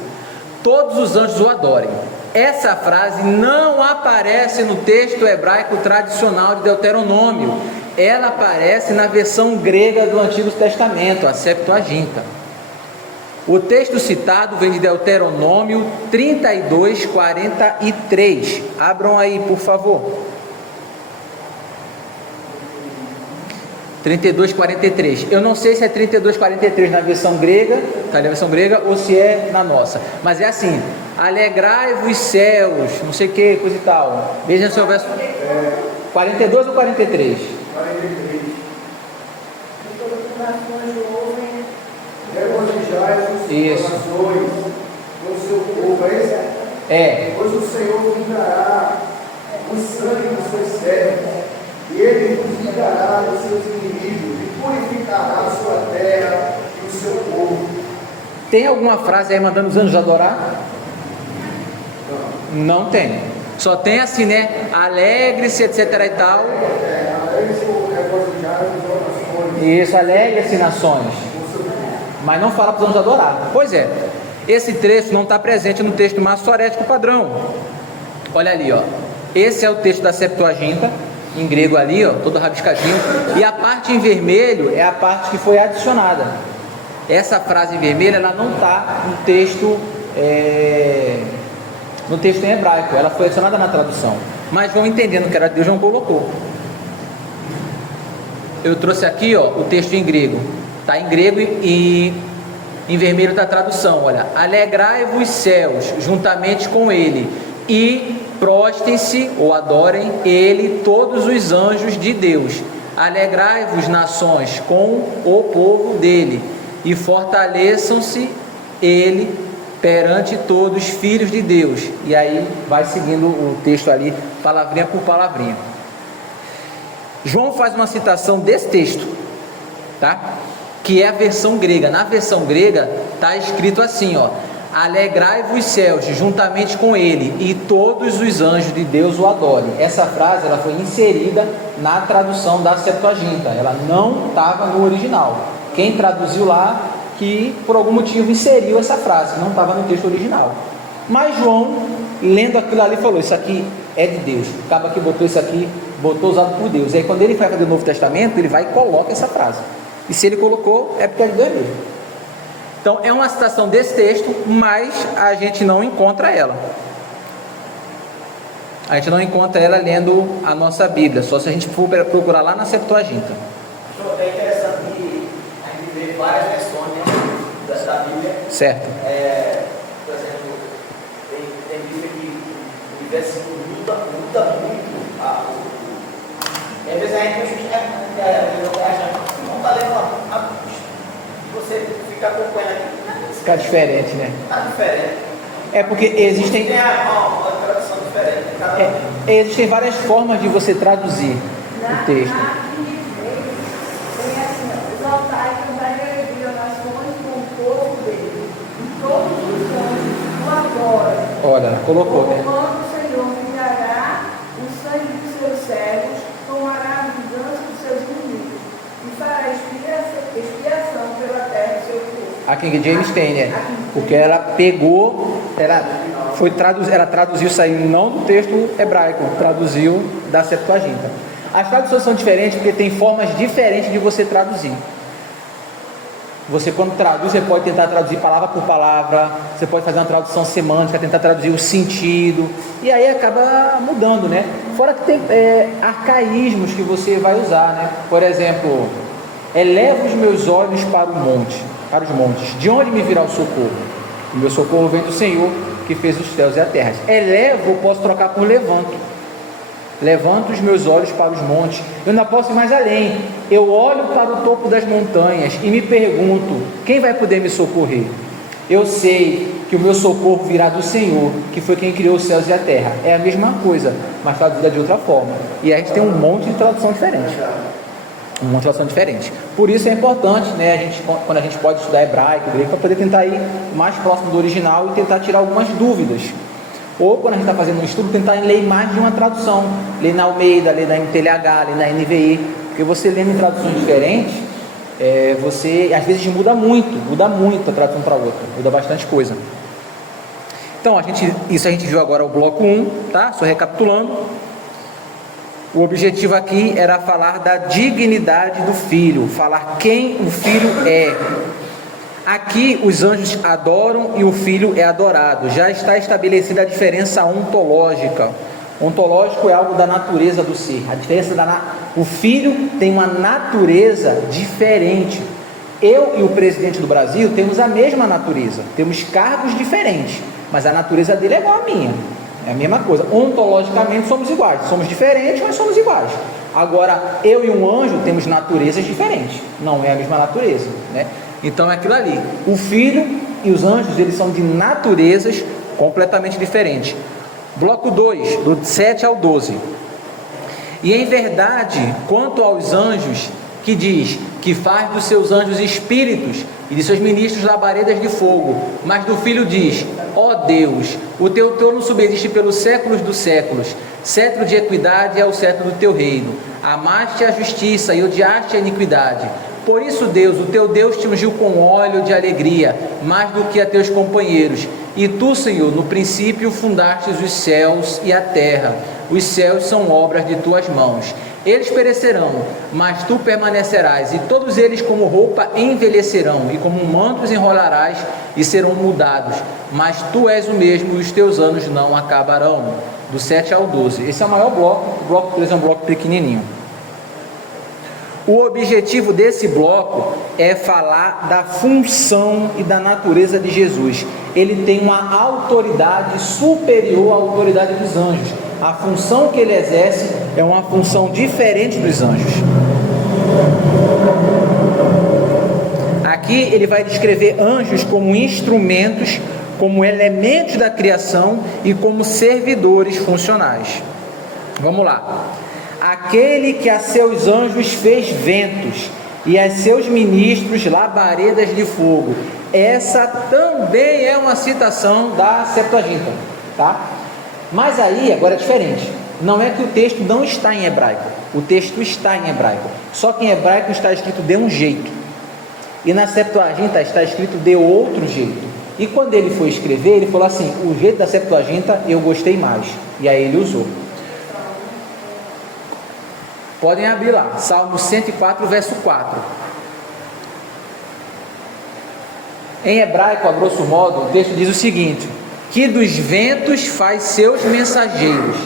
todos os anjos o adorem. Essa frase não aparece no texto hebraico tradicional de Deuteronômio. Ela aparece na versão grega do Antigo Testamento, a Septuaginta. O texto citado vem de Deuteronômio 32, 43. Abram aí, por favor. 32, 43. Eu não sei se é 32, 43 na versão grega, tá na versão grega, ou se é na nossa. Mas é assim: alegrai-vos céus, não sei o que, coisa e tal. Veja se houver 42 ou 43? 43. Regozijai-vos nações, com seu povo. Pois o Senhor vingará o sangue dos seus servos, e ele vos vingará dos seus inimigos, e purificará a sua terra e o seu povo. Tem alguma frase aí mandando os anjos adorar? Não tem. Só tem assim, né? Alegre-se, etc e tal. Alegre-se, regozijai-vos nações. Isso, alegre-se, nações. Mas não fala para os anjos adorar. Pois é, esse trecho não está presente no texto massorético padrão. Olha ali, ó. Esse é o texto da Septuaginta, em grego ali, ó, todo rabiscadinho. E a parte em vermelho é a parte que foi adicionada. Essa frase em vermelho, ela não está no texto em hebraico. Ela foi adicionada na tradução. Mas vão entendendo que era Deus, não colocou. Eu trouxe aqui, ó, o texto em grego. Está em grego e em vermelho está a tradução. Olha, alegrai-vos céus juntamente com ele, e prostem-se ou adorem ele todos os anjos de Deus. Alegrai-vos nações com o povo dele, e fortaleçam-se ele perante todos os filhos de Deus. E aí vai seguindo o texto ali, palavrinha por palavrinha. João faz uma citação desse texto, tá? Que é a versão grega. Na versão grega está escrito assim, ó: alegrai-vos céus juntamente com ele, e todos os anjos de Deus o adorem. Essa frase ela foi inserida na tradução da Septuaginta, ela não estava no original. Quem traduziu lá, que por algum motivo inseriu essa frase, não estava no texto original. Mas João, lendo aquilo ali, falou: isso aqui é de Deus. Acaba que botou isso aqui, botou usado por Deus. E aí quando ele vai fazer o Novo Testamento, ele vai e coloca essa frase. E se ele colocou, é porque é de Deus mesmo. Então é uma citação desse texto, mas a gente não encontra ela. A gente não encontra ela lendo a nossa Bíblia, só se a gente for procurar lá na Septuaginta. É interessante que a gente vê várias versões, né, da Bíblia. Certo. Por exemplo, tem Bíblia que o versículo muda muito. E às vezes a gente não está lendo você fica acompanhando aqui. Fica diferente, né? Está diferente. É porque existem. Tem uma tradução diferente. Existem várias formas de você traduzir o texto. Tem assim, ó: exaltai também a alegria nações com o povo dele. Todos os anjos o adoram. Olha, colocou, né? Quando o Senhor vingará o sangue dos seus servos, tomará a vingança dos seus inimigos, e fará expiação pela terra do seu povo. A King James tem, né? Porque ela pegou, ela traduziu isso aí não do texto hebraico, traduziu da Septuaginta. As traduções são diferentes porque tem formas diferentes de você traduzir. Você, quando traduz, você pode tentar traduzir palavra por palavra, você pode fazer uma tradução semântica, tentar traduzir o sentido, e aí acaba mudando, né? Fora que tem arcaísmos que você vai usar, né? Por exemplo, eleva os meus olhos para o monte, para os montes, de onde me virá o socorro? O meu socorro vem do Senhor, que fez os céus e a terra. Elevo, eu posso trocar por levanto. Levanto os meus olhos para os montes. Eu ainda posso ir mais além. Eu olho para o topo das montanhas e me pergunto: quem vai poder me socorrer? Eu sei que o meu socorro virá do Senhor, que foi quem criou os céus e a terra. É a mesma coisa, mas traduzida de outra forma. E a gente tem um monte de tradução diferente. Uma tradução diferente. Por isso é importante, né, quando a gente pode estudar hebraico, grego, para poder tentar ir mais próximo do original e tentar tirar algumas dúvidas. Ou quando a gente está fazendo um estudo, tentar ler mais de uma tradução, ler na Almeida, ler na NTLH, ler na NVI, porque você lendo em traduções diferentes, você às vezes muda muito a tradução para outra, muda bastante coisa. Então, isso a gente viu agora o bloco 1, tá? Só recapitulando. O objetivo aqui era falar da dignidade do filho, falar quem o filho é. Aqui os anjos adoram e o filho é adorado. Já está estabelecida a diferença ontológica. Ontológico é algo da natureza do ser. A diferença o filho tem uma natureza diferente. Eu e o presidente do Brasil temos a mesma natureza, temos cargos diferentes, mas a natureza dele é igual à minha, é a mesma coisa. Ontologicamente somos iguais, somos diferentes, mas somos iguais. Agora, eu e um anjo temos naturezas diferentes, não é a mesma natureza, né? Então é aquilo ali. O filho e os anjos, eles são de naturezas completamente diferentes. Bloco 2, do 7 ao 12. E em verdade, quanto aos anjos, que diz que faz dos seus anjos espíritos e de seus ministros labaredas de fogo, mas do filho diz: ó Deus, o teu trono subsiste pelos séculos dos séculos, cetro de equidade é o cetro do teu reino, amaste a justiça e odiaste a iniquidade. Por isso, Deus, o teu Deus, te ungiu com óleo de alegria, mais do que a teus companheiros. E tu, Senhor, no princípio fundastes os céus e a terra. Os céus são obras de tuas mãos. Eles perecerão, mas tu permanecerás, e todos eles como roupa envelhecerão, e como mantos enrolarás e serão mudados. Mas tu és o mesmo, e os teus anos não acabarão. Do 7 ao 12. Esse é o maior bloco. O bloco 3 é um bloco pequenininho. O objetivo desse bloco é falar da função e da natureza de Jesus. Ele tem uma autoridade superior à autoridade dos anjos. A função que ele exerce é uma função diferente dos anjos. Aqui ele vai descrever anjos como instrumentos, como elementos da criação e como servidores funcionais. Vamos lá. Aquele que a seus anjos fez ventos e a seus ministros labaredas de fogo. Essa também é uma citação da Septuaginta, tá? Mas aí agora é diferente. Não é que o texto não está em hebraico. O texto está em hebraico. Só que em hebraico está escrito de um jeito. E na Septuaginta está escrito de outro jeito. E quando ele foi escrever, ele falou assim: o jeito da Septuaginta eu gostei mais. E aí ele usou. Podem abrir lá, Salmo 104, verso 4. Em hebraico, a grosso modo, o texto diz o seguinte: que dos ventos faz seus mensageiros.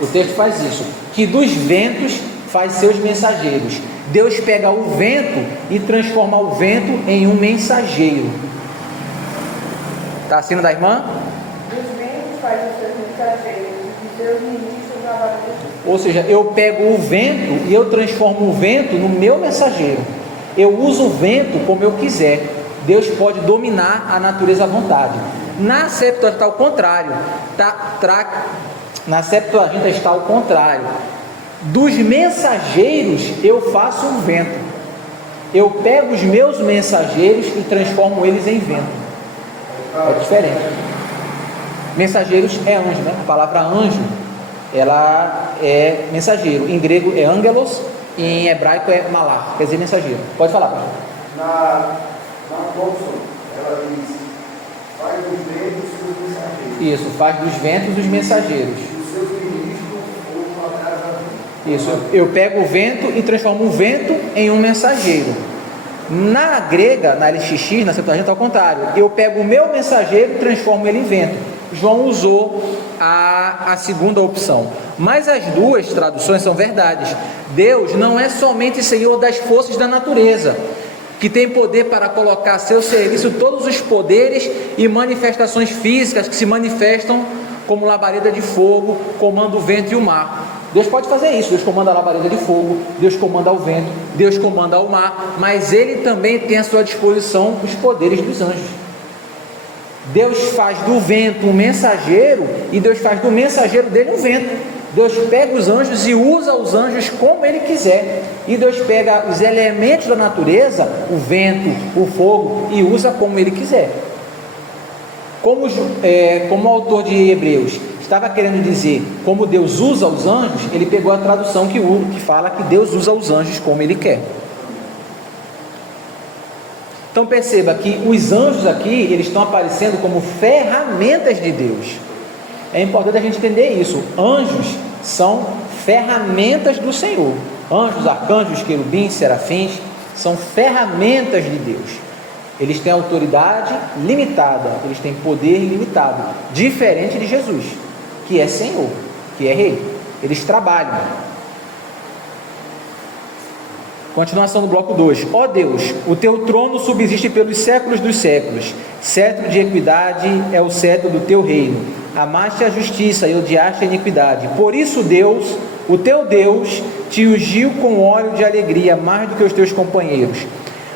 O texto faz isso, que dos ventos faz seus mensageiros. Deus pega o vento e transforma o vento em um mensageiro. Está acima da irmã? Dos ventos faz os seus mensageiros, e seus ministros labaredas. Ou seja, eu pego o vento e eu transformo o vento no meu mensageiro. Eu uso o vento como eu quiser. Deus pode dominar a natureza à vontade. Na Septuaginta está ao contrário. Na Septuaginta está ao contrário. Dos mensageiros eu faço um vento. Eu pego os meus mensageiros e transformo eles em vento. É diferente. Mensageiros é anjo, né? A palavra anjo, ela é mensageiro. Em grego é angelos, e em hebraico é malach, quer dizer mensageiro. Pode falar, pastor. Na Thompson, ela diz: faz dos ventos os mensageiros. Isso, faz dos ventos os mensageiros. Os seus ministros foram atrás da vida. Isso, eu pego o vento e transformo o vento em um mensageiro. Na grega, na LXX, na Septuaginta, ao contrário. Eu pego o meu mensageiro e transformo ele em vento. João usou a segunda opção. Mas as duas traduções são verdades. Deus não é somente Senhor das forças da natureza, que tem poder para colocar a seu serviço todos os poderes e manifestações físicas que se manifestam como labareda de fogo, comanda o vento e o mar. Deus pode fazer isso. Deus comanda a labareda de fogo, Deus comanda o vento, Deus comanda o mar, mas Ele também tem à sua disposição os poderes dos anjos. Deus faz do vento um mensageiro e Deus faz do mensageiro dele um vento. Deus pega os anjos e usa os anjos como Ele quiser. E Deus pega os elementos da natureza, o vento, o fogo, e usa como Ele quiser. Como o autor de Hebreus estava querendo dizer como Deus usa os anjos, ele pegou a tradução que fala que Deus usa os anjos como Ele quer. Então perceba que os anjos aqui, eles estão aparecendo como ferramentas de Deus. É importante a gente entender isso. Anjos são ferramentas do Senhor. Anjos, arcanjos, querubins, serafins, são ferramentas de Deus. Eles têm autoridade limitada, eles têm poder ilimitado, diferente de Jesus, que é Senhor, que é Rei. Eles trabalham. Continuação do bloco 2. Ó Deus, o teu trono subsiste pelos séculos dos séculos. Cetro de equidade é o cetro do teu reino. Amaste a justiça e odiaste a iniquidade. Por isso Deus, o teu Deus, te ungiu com óleo de alegria mais do que os teus companheiros.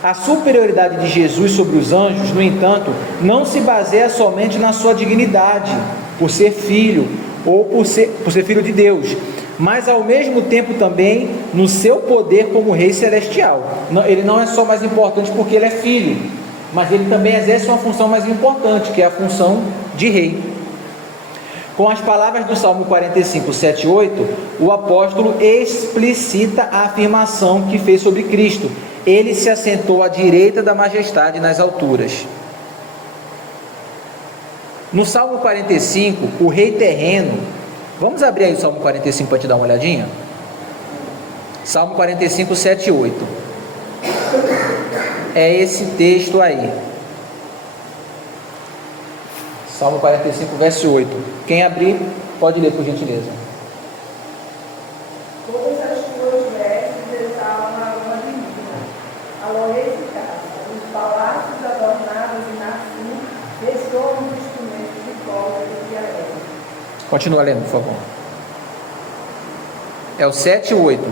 A superioridade de Jesus sobre os anjos, no entanto, não se baseia somente na sua dignidade, por ser filho, ou por ser filho de Deus, mas ao mesmo tempo também no seu poder como Rei Celestial. Ele não é só mais importante porque ele é filho, mas ele também exerce uma função mais importante, que é a função de Rei. Com as palavras do Salmo 45, 7 e 8, o apóstolo explicita a afirmação que fez sobre Cristo: ele se assentou à direita da majestade nas alturas. No Salmo 45, o rei terreno, vamos abrir aí o Salmo 45 para te dar uma olhadinha? Salmo 45, 7 e 8. É esse texto aí. Salmo 45, verso 8. Quem abrir, pode ler, por gentileza. Todas as tuas vestes exalam a aroma divina, a loureza e caça, os palácios adornados e narcisos ressoam os instrumentos de corda e de alegre. Continua lendo, por favor. É o 7 e 8.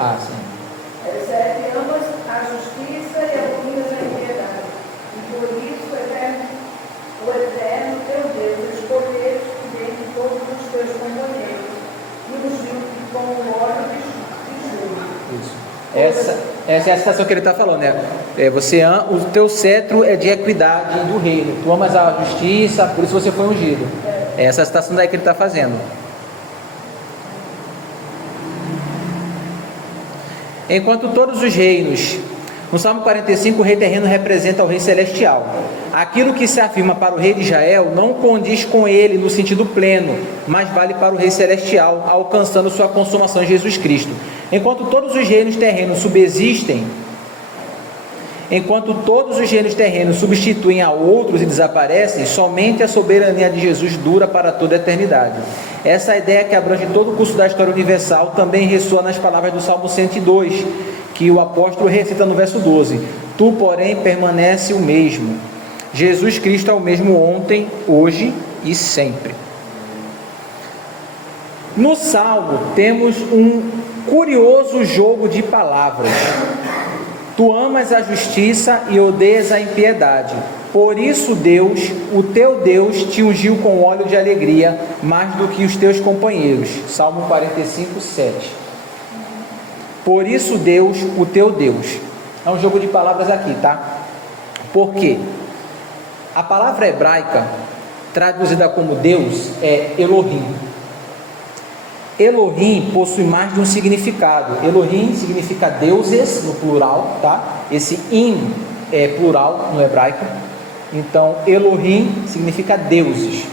Ah, sim. É 7, amas a justiça e abominas a impiedade, e por isso o eterno teu Deus escolheste dentre todos os teus companheiros, e ungiu com o óleo de júbilo. Isso. Essa é a citação que ele está falando, né? O teu cetro é de equidade do reino. Tu amas a justiça, por isso você foi ungido. Essa é a citação daí que ele está fazendo. Enquanto todos os reinos, no Salmo 45, o rei terreno representa o rei celestial. Aquilo que se afirma para o rei de Israel não condiz com ele no sentido pleno, mas vale para o rei celestial, alcançando sua consumação em Jesus Cristo. Enquanto todos os reinos terrenos substituem a outros e desaparecem, somente a soberania de Jesus dura para toda a eternidade. Essa ideia, que abrange todo o curso da história universal, também ressoa nas palavras do Salmo 102, que o apóstolo recita no verso 12: Tu, porém, permanece o mesmo. Jesus Cristo é o mesmo ontem, hoje e sempre. No Salmo temos um curioso jogo de palavras. Tu amas a justiça e odeias a impiedade. Por isso Deus, o teu Deus, te ungiu com óleo de alegria, mais do que os teus companheiros. Salmo 45, 7. Por isso Deus, o teu Deus. É um jogo de palavras aqui, tá? Por quê? A palavra hebraica, traduzida como Deus, é Elohim. Elohim possui mais de um significado. Elohim significa deuses, no plural, tá? Esse im é plural no hebraico. Então, Elohim significa deuses.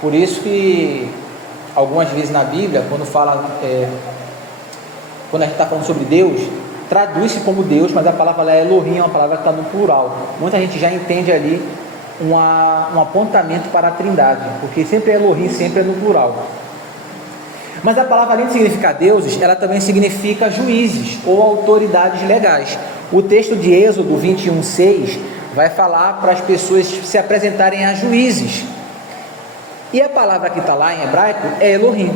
Por isso que, algumas vezes na Bíblia, quando a gente está falando sobre Deus, traduz-se como Deus, mas a palavra lá é Elohim, é uma palavra que está no plural. Muita gente já entende ali um apontamento para a Trindade, porque sempre é Elohim, sempre é no plural. Mas a palavra, além de significar deuses, ela também significa juízes ou autoridades legais. O texto de Êxodo 21:6 vai falar para as pessoas se apresentarem a juízes. E a palavra que está lá em hebraico é Elohim.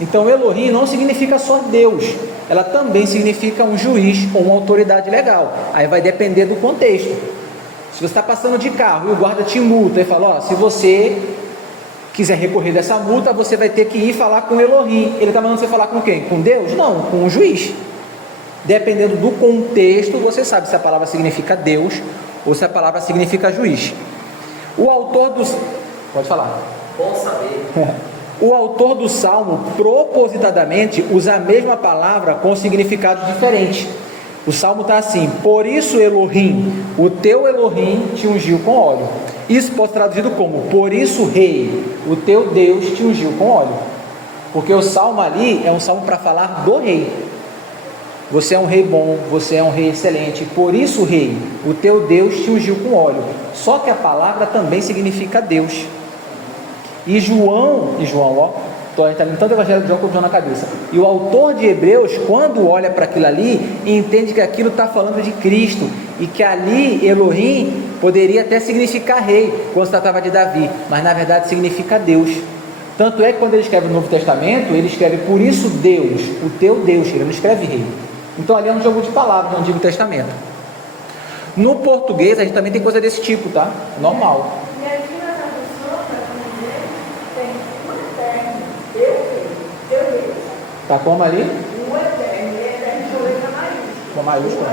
Então Elohim não significa só Deus, ela também significa um juiz ou uma autoridade legal. Aí vai depender do contexto. Se você está passando de carro e o guarda te multa e fala, se você quiser recorrer dessa multa, você vai ter que ir falar com Elohim. Ele está mandando você falar com quem? Com Deus? Não, com um juiz. Dependendo do contexto, você sabe se a palavra significa Deus ou se a palavra significa juiz. O autor dos... Pode falar. Bom saber. O autor do Salmo, propositadamente, usa a mesma palavra com significados diferentes. O salmo está assim: por isso Elohim, o teu Elohim te ungiu com óleo. Isso pode ser traduzido como: por isso Rei, o teu Deus te ungiu com óleo. Porque o salmo ali é um salmo para falar do rei. Você é um rei bom, você é um rei excelente. Por isso Rei, o teu Deus te ungiu com óleo. Só que a palavra também significa Deus. E João, ó, a gente está lendo tanto o Evangelho de João como João na cabeça. E o autor de Hebreus, quando olha para aquilo ali, entende que aquilo está falando de Cristo. E que ali Elohim poderia até significar rei, quando se tratava de Davi. Mas na verdade significa Deus. Tanto é que quando ele escreve o Novo Testamento, ele escreve por isso Deus, o teu Deus, ele não escreve rei. Então ali é um jogo de palavras no Antigo Testamento. No português a gente também tem coisa desse tipo, tá? Normal. E aqui na tradução, para dizer, tem um eterno, teu Deus. Tá como ali? Um eterno, e eterno com letra maiúscula. Com maiúscula? Um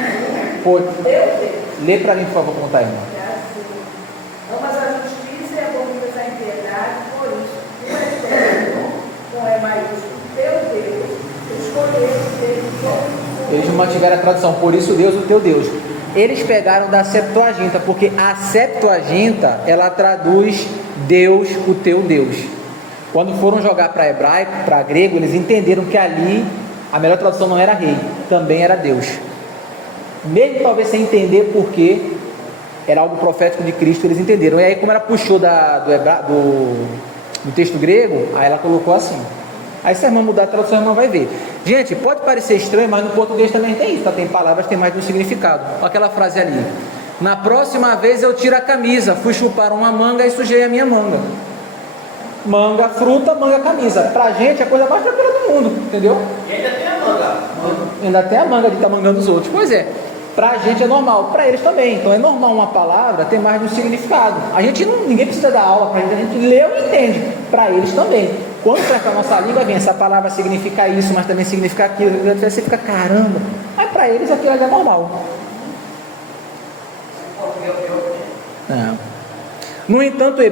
eterno. Pô, Teu Deus. lê para mim, por favor, como está, irmão. É assim. Amas a justiça e abominas a impiedade, por isso, um eterno, com E maiúsculo, teu Deus, escolheste dele sobre Eles não mantiveram a tradução, por isso Deus, o teu Deus. Eles pegaram da Septuaginta, porque a Septuaginta, ela traduz Deus, o teu Deus. Quando foram jogar para hebraico, para grego, eles entenderam que ali a melhor tradução não era rei, também era Deus. Mesmo talvez sem entender porque era algo profético de Cristo, eles entenderam. E aí, como ela puxou do texto grego, aí ela colocou assim. Aí se a irmã mudar a tradução, a irmã vai ver. Gente, pode parecer estranho, mas no português também tem isso, tá? Tem palavras que tem mais de um significado. Olha aquela frase ali: na próxima vez eu tiro a camisa, fui chupar uma manga e sujei a minha manga. Manga, fruta, manga, camisa. Pra gente é a coisa mais tranquila do mundo, entendeu? E ainda tem a manga. Ainda tem a manga de estar mangando os outros. Pois é, pra gente é normal, pra eles também. Então é normal uma palavra ter mais de um significado. Ninguém precisa dar aula pra gente, a gente leu e entende. Pra eles também. Quando traz para a nossa língua, vem essa palavra significa isso, mas também significa aquilo. Você fica, caramba. Mas para eles aquilo é normal. Não. No entanto, em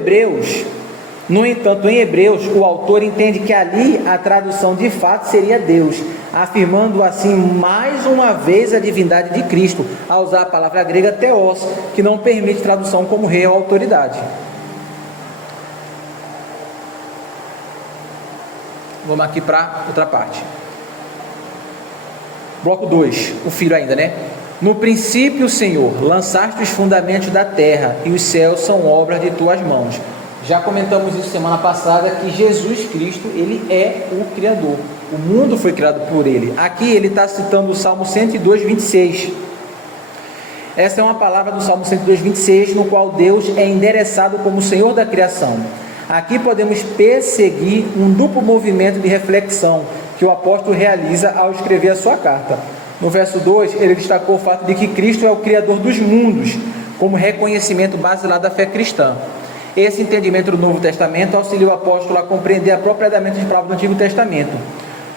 Hebreus, o autor entende que ali a tradução de fato seria Deus, afirmando assim mais uma vez a divindade de Cristo, ao usar a palavra grega theos, que não permite tradução como rei ou autoridade. Vamos aqui para outra parte. Bloco 2, o filho ainda, né? No princípio, Senhor, lançaste os fundamentos da terra, e os céus são obras de tuas mãos. Já comentamos isso semana passada, que Jesus Cristo, ele é o Criador. O mundo foi criado por ele. Aqui ele está citando o Salmo 102, 26. Essa é uma palavra do Salmo 102, 26, no qual Deus é endereçado como o Senhor da criação. Aqui podemos perseguir um duplo movimento de reflexão que o apóstolo realiza ao escrever a sua carta. No verso 2, ele destacou o fato de que Cristo é o Criador dos mundos, como reconhecimento baseado da fé cristã. Esse entendimento do Novo Testamento auxilia o apóstolo a compreender apropriadamente as palavras do Antigo Testamento.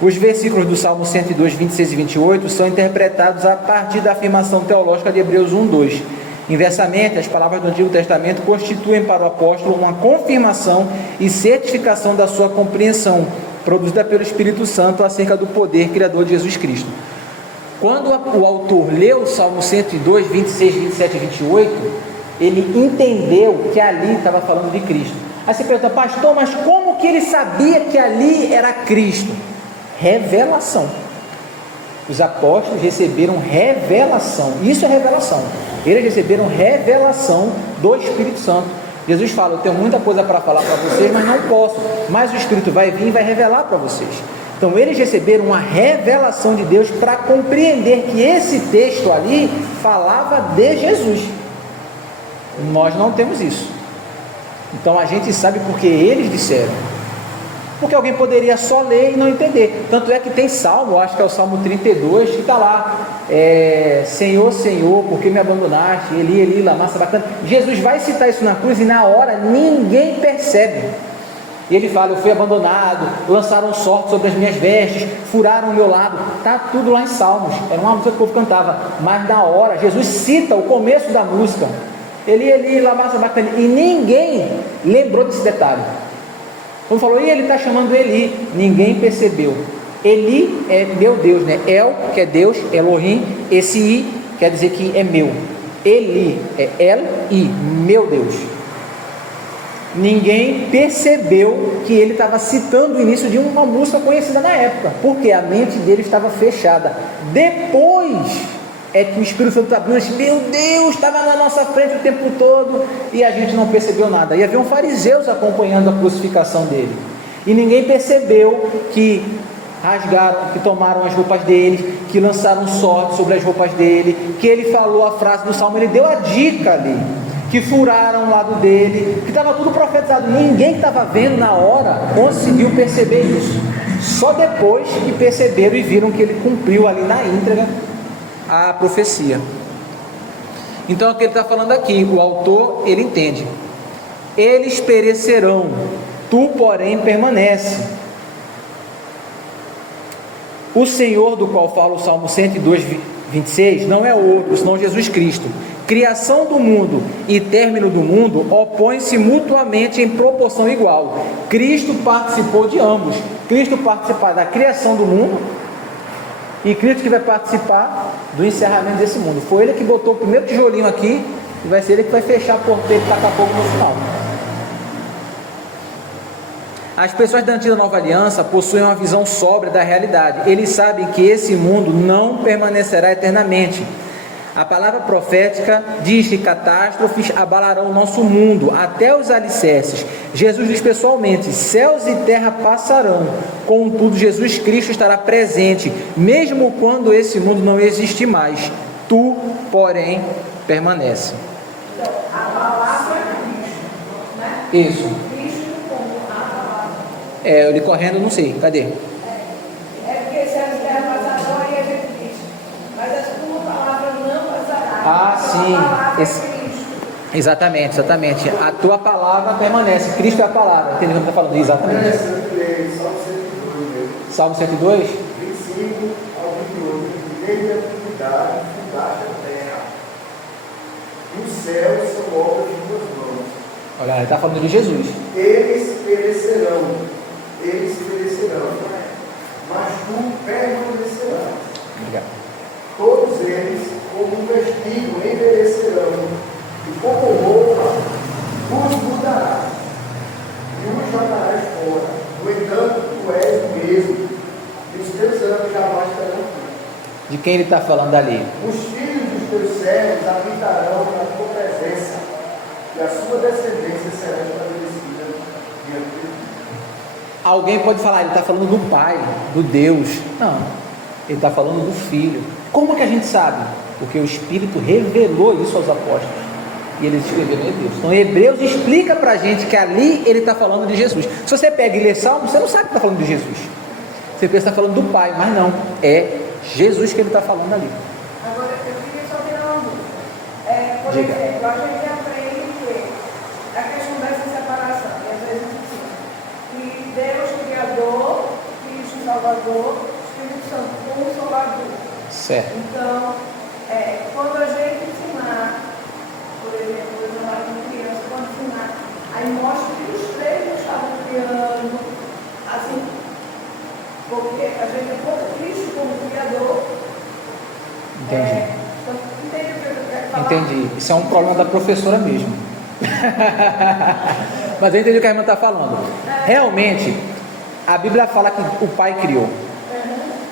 Os versículos do Salmo 102, 26 e 28 são interpretados a partir da afirmação teológica de Hebreus 1, 2. Inversamente, as palavras do Antigo Testamento constituem para o apóstolo uma confirmação e certificação da sua compreensão, produzida pelo Espírito Santo acerca do poder criador de Jesus Cristo. Quando o autor leu o Salmo 102, 26, 27 e 28, ele entendeu que ali estava falando de Cristo. Aí você pergunta, pastor, mas como que ele sabia que ali era Cristo? Revelação. Os apóstolos receberam revelação. Isso é revelação. Eles receberam revelação do Espírito Santo. Jesus fala, eu tenho muita coisa para falar para vocês, mas não posso. Mas o Espírito vai vir e vai revelar para vocês. Então eles receberam uma revelação de Deus para compreender que esse texto ali falava de Jesus. Nós não temos isso. Então a gente sabe porque eles disseram. Porque alguém poderia só ler e não entender. Tanto é que tem salmo, acho que é o Salmo 32, que está lá. Senhor, Senhor, por que me abandonaste? Eli, Eli, lama sabachthani. Jesus vai citar isso na cruz e na hora ninguém percebe. E ele fala, eu fui abandonado, lançaram sorte sobre as minhas vestes, furaram o meu lado. Está tudo lá em Salmos. Era uma música que o povo cantava. Mas na hora, Jesus cita o começo da música. Eli, Eli, lama sabachthani. E ninguém lembrou desse detalhe. Quando falou, e ele está chamando Eli, ninguém percebeu. Eli é meu Deus, né? El, que é Deus, Elohim. Esse I quer dizer que é meu. Eli é El I, meu Deus. Ninguém percebeu que ele estava citando o início de uma música conhecida na época, porque a mente dele estava fechada. Depois é que o Espírito Santo abriu e disse: meu Deus, estava na nossa frente o tempo todo e a gente não percebeu nada. E havia fariseus acompanhando a crucificação dele, e ninguém percebeu que rasgaram, que tomaram as roupas dele, que lançaram sorte sobre as roupas dele, que ele falou a frase do salmo, ele deu a dica ali, que furaram o lado dele, que estava tudo profetizado. Ninguém que estava vendo na hora conseguiu perceber isso, só depois que perceberam e viram que ele cumpriu ali na íntegra a profecia. Então é o que ele está falando aqui, o autor, ele entende: eles perecerão, tu porém permanece. O Senhor do qual fala o Salmo 102, 26, não é outro, senão Jesus Cristo. Criação do mundo e término do mundo opõem-se mutuamente em proporção igual. Cristo participou de ambos. Cristo participa da criação do mundo e Cristo que vai participar do encerramento desse mundo. Foi ele que botou o primeiro tijolinho aqui e vai ser ele que vai fechar a porteira e tacar fogo no final. As pessoas da antiga Nova Aliança possuem uma visão sóbria da realidade. Eles sabem que esse mundo não permanecerá eternamente. A palavra profética diz que catástrofes abalarão o nosso mundo, até os alicerces. Jesus diz pessoalmente: céus e terra passarão, contudo Jesus Cristo estará presente, mesmo quando esse mundo não existir mais. Tu, porém, permanece. Então, a palavra é Cristo, né? Isso. Cristo como a palavra. Ele correndo, não sei, cadê? É porque se as terras passarão, aí é de Cristo. Mas a sua palavra não passará. Ah, Então, sim. a palavra Esse- é Cristo. Exatamente. A tua palavra permanece. Cristo é a palavra. Entendeu o que está falando? Exatamente. Interessante ler Salmo 102 mesmo. Salmo 102. 25 ao 28, desde a antiguidade fundaste a terra, e os céus são obras de tuas mãos. Olha, ele está falando de Jesus. Eles perecerão, mas tu permanecerás. Obrigado. Todos eles, como um vestido, envelhecerão, e como roupa, os mudarás, e os jogarás fora. No entanto, tu és o mesmo, e os teus anos jamais terão fim. De quem ele está falando ali? Os filhos dos teus servos habitarão na tua presença, e a sua descendência será estabelecida diante de ti. Alguém pode falar, ele está falando do Pai, do Deus. Não, ele está falando do Filho. Como que a gente sabe? Porque o Espírito revelou isso aos apóstolos e eles escreveram em Hebreus. Então Hebreus explica para a gente que ali ele está falando de Jesus. Se você pega e lê Salmo, você não sabe que está falando de Jesus. Você pensa que está falando do Pai, mas não, é Jesus que ele está falando ali. Agora, eu queria só tirar uma dúvida. Por Diga. exemplo, a gente aprende que a questão dessa separação, e às vezes ensina, que Deus Criador, Cristo Salvador, Espírito Santo como Salvador. Certo. Então, quando a gente ensinar, por exemplo, eu trabalho com criança, quando ensinar, aí mostra que os três não estavam criando, assim, porque a gente é Cristo como Criador. Entendi. Então, entende o que eu quero falar? Entendi. Isso é um problema da professora mesmo. Mas eu entendi o que a irmã está falando. Realmente, a Bíblia fala que o Pai criou.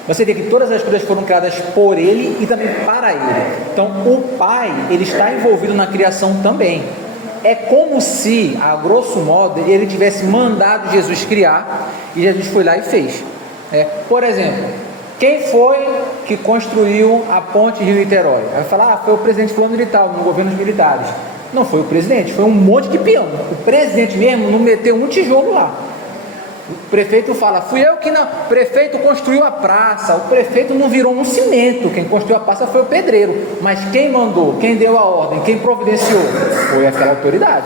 Você vê que todas as coisas foram criadas por Ele e também para Ele. Então, o Pai, Ele está envolvido na criação também. É como se, a grosso modo, Ele tivesse mandado Jesus criar e Jesus foi lá e fez. Por exemplo, quem foi que construiu a ponte Rio-Niterói? Vai falar, foi o presidente fulano de tal, no governo dos militares. Não foi o presidente, foi um monte de peão. O presidente mesmo não meteu um tijolo lá. O prefeito fala, fui eu que não. O prefeito construiu a praça, o prefeito não virou um cimento. Quem construiu a praça foi o pedreiro. Mas quem mandou, quem deu a ordem, quem providenciou? Foi aquela autoridade.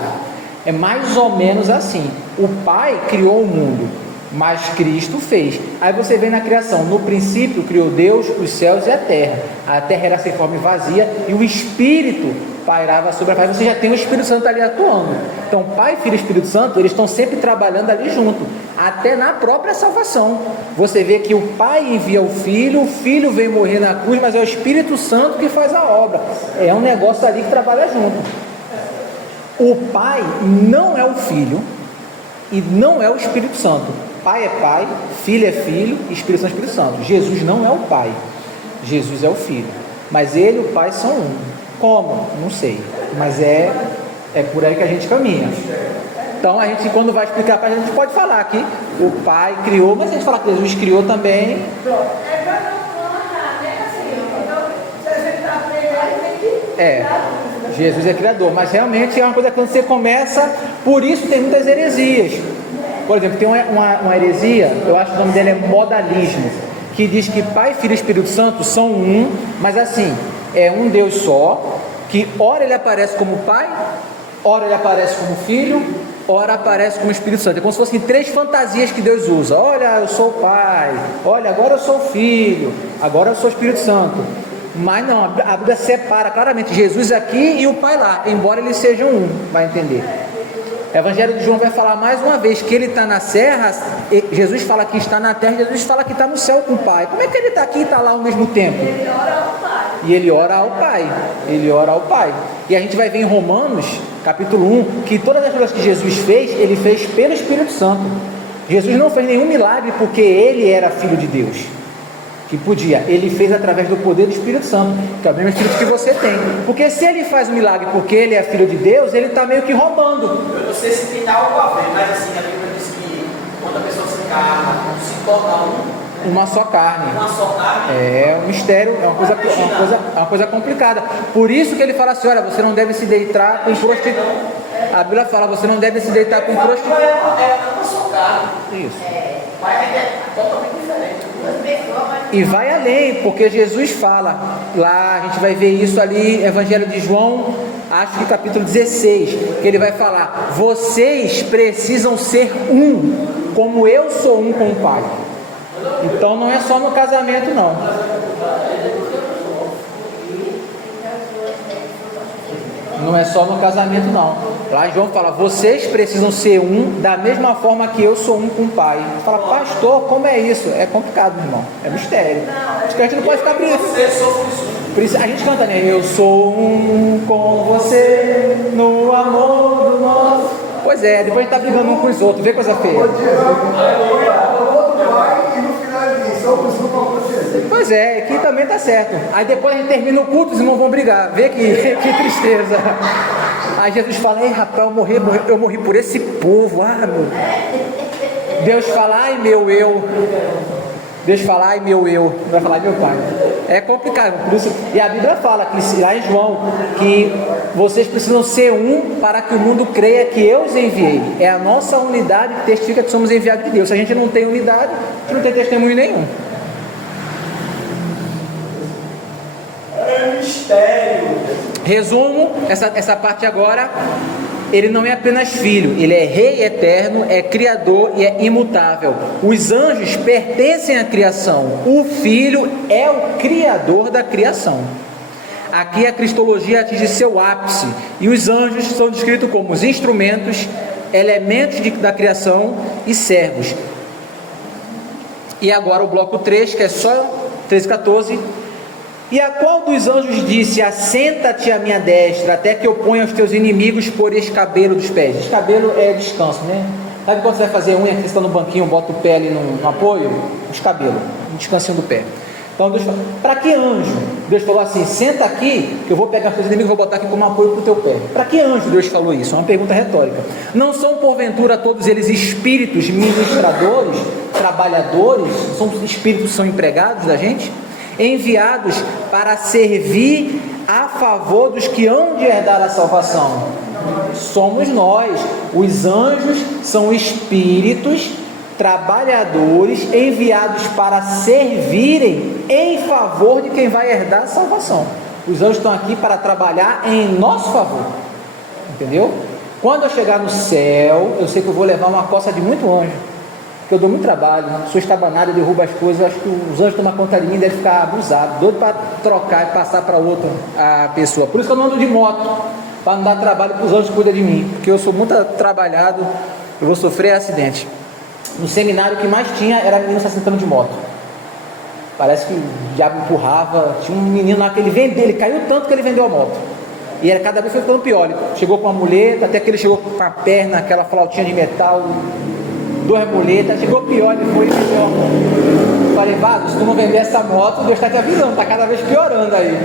É mais ou menos assim. O Pai criou o mundo. mas Cristo fez. Aí você vê na criação, no princípio criou Deus os céus e a terra era sem forma e vazia, e o Espírito pairava sobre a face. Você já tem o Espírito Santo ali atuando. Então Pai, Filho e Espírito Santo, eles estão sempre trabalhando ali junto, até na própria salvação. Você vê que o Pai envia o Filho vem morrer na cruz, mas é o Espírito Santo que faz a obra. É um negócio ali que trabalha junto. O Pai não é o Filho e não é o Espírito Santo. Pai é Pai, Filho é Filho, Espírito Santo é Espírito Santo. Jesus não é o Pai, Jesus é o Filho, mas Ele e o Pai são um. Como? Não sei, mas é por aí que a gente caminha. Então a gente, quando vai explicar para a gente pode falar que o Pai criou, mas a gente fala que Jesus criou também. Jesus é criador, mas realmente é uma coisa que quando você começa, por isso tem muitas heresias. Por exemplo, tem uma heresia, eu acho que o nome dela é modalismo, que diz que Pai, Filho e Espírito Santo são um, mas assim, é um Deus só, que ora ele aparece como Pai, ora ele aparece como Filho, ora aparece como Espírito Santo. É como se fossem 3 fantasias que Deus usa. Olha, eu sou o Pai, olha, agora eu sou o Filho, agora eu sou o Espírito Santo. Mas não, a Bíblia separa claramente Jesus aqui e o Pai lá, embora eles sejam um, vai entender. O Evangelho de João vai falar mais uma vez que ele está na serra, Jesus fala que está na terra, Jesus fala que está no céu com o Pai. Como é que ele está aqui e está lá ao mesmo tempo? Ele ora ao Pai. E ele ora ao Pai, ele ora ao Pai. E a gente vai ver em Romanos, capítulo 1, que todas as coisas que Jesus fez, ele fez pelo Espírito Santo. Jesus não fez nenhum milagre porque ele era filho de Deus, que podia, ele fez através do poder do Espírito Santo, que é o mesmo Espírito que você tem. Porque se ele faz um milagre porque ele é filho de Deus, ele está meio que roubando. Eu não sei se tem algo a ver, mas assim, a Bíblia diz que quando a pessoa se encarna, se torna Uma só carne. uma só carne. É um mistério, é uma coisa complicada. Por isso que ele fala assim, olha, você não deve se deitar com prostituta. A Bíblia fala, você não deve se deitar com prostituta. É uma só carne. Isso. Mas é totalmente diferente. E vai além, porque Jesus fala, lá a gente vai ver isso ali, Evangelho de João, acho que capítulo 16, que ele vai falar, vocês precisam ser um, como eu sou um com o Pai. Então não é só no casamento não. Não é só no casamento não. Lá João fala, vocês precisam ser um da mesma forma que eu sou um com o Pai. Você fala, pastor, como é isso? É complicado, irmão. É mistério. Acho que a gente não pode ficar por isso a gente canta, né? Eu sou um com você no amor do nosso. Pois é, depois a gente tá brigando um com os outros. Vê coisa feia. Pois é, aqui também tá certo. Aí depois a gente termina o culto, os irmãos vão brigar. Vê que tristeza. Aí Jesus fala, ei rapaz, eu morri por esse povo. Ah, meu. Deus fala, ai meu eu. Deus fala, ai meu eu. Vai falar, ai meu pai. É complicado. Por isso, e a Bíblia fala, que, lá em João, que vocês precisam ser um para que o mundo creia que eu os enviei. É a nossa unidade que testifica que somos enviados de Deus. Se a gente não tem unidade, a gente não tem testemunho nenhum. É mistério. Resumo, essa parte agora, ele não é apenas filho, ele é rei eterno, é criador e é imutável. Os anjos pertencem à criação, o filho é o criador da criação. Aqui a cristologia atinge seu ápice, e os anjos são descritos como os instrumentos, elementos da criação e servos. E agora o bloco 3, que é só 13 e 14. E a qual dos anjos disse, assenta-te à minha destra, até que eu ponha os teus inimigos por escabelo dos pés. Escabelo é descanso, né? Sabe quando você vai fazer unha, que você está no banquinho, bota o pé ali no apoio? Escabelo, um descansinho do pé. Então Deus falou, para que anjo? Deus falou assim, senta aqui, que eu vou pegar os teus inimigos e vou botar aqui como apoio para o teu pé. Para que anjo Deus falou isso? É uma pergunta retórica. Não são porventura todos eles espíritos ministradores, trabalhadores? São empregados da gente? Enviados para servir a favor dos que hão de herdar a salvação. Somos nós. Os anjos são espíritos trabalhadores enviados para servirem em favor de quem vai herdar a salvação. Os anjos estão aqui para trabalhar em nosso favor, entendeu? Quando eu chegar no céu, eu sei que eu vou levar uma coça de muito anjo. porque eu dou muito trabalho, sou estabanado, eu derrubo as coisas, acho que os anjos tomam conta de mim, deve ficar abusado, doido para trocar e passar para outra a pessoa. Por isso que eu não ando de moto, para não dar trabalho para os anjos que cuidam de mim, porque eu sou muito trabalhado, eu vou sofrer acidente. No seminário, o que mais tinha era menino se assentando de moto. Parece que o diabo empurrava. Tinha um menino lá que ele caiu tanto que ele vendeu a moto. E era, cada vez foi ficando pior. Ele chegou com uma muleta, até que ele chegou com a perna, aquela flautinha de metal, 2 muletas. Chegou pior, ele foi e vendeu a moto. Falei, Vaso, se tu não vender essa moto, Deus está te avisando, está cada vez piorando aí.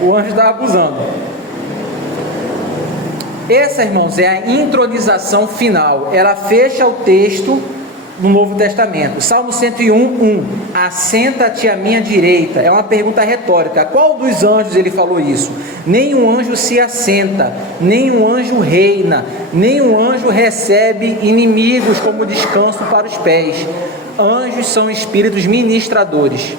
O anjo está abusando. Essa, irmãos, é a intronização final. Ela fecha o texto no Novo Testamento. Salmo 101:1. Assenta-te à minha direita. É uma pergunta retórica. Qual dos anjos ele falou isso? Nenhum anjo se assenta, nenhum anjo reina, nenhum anjo recebe inimigos como descanso para os pés. Anjos são espíritos ministradores.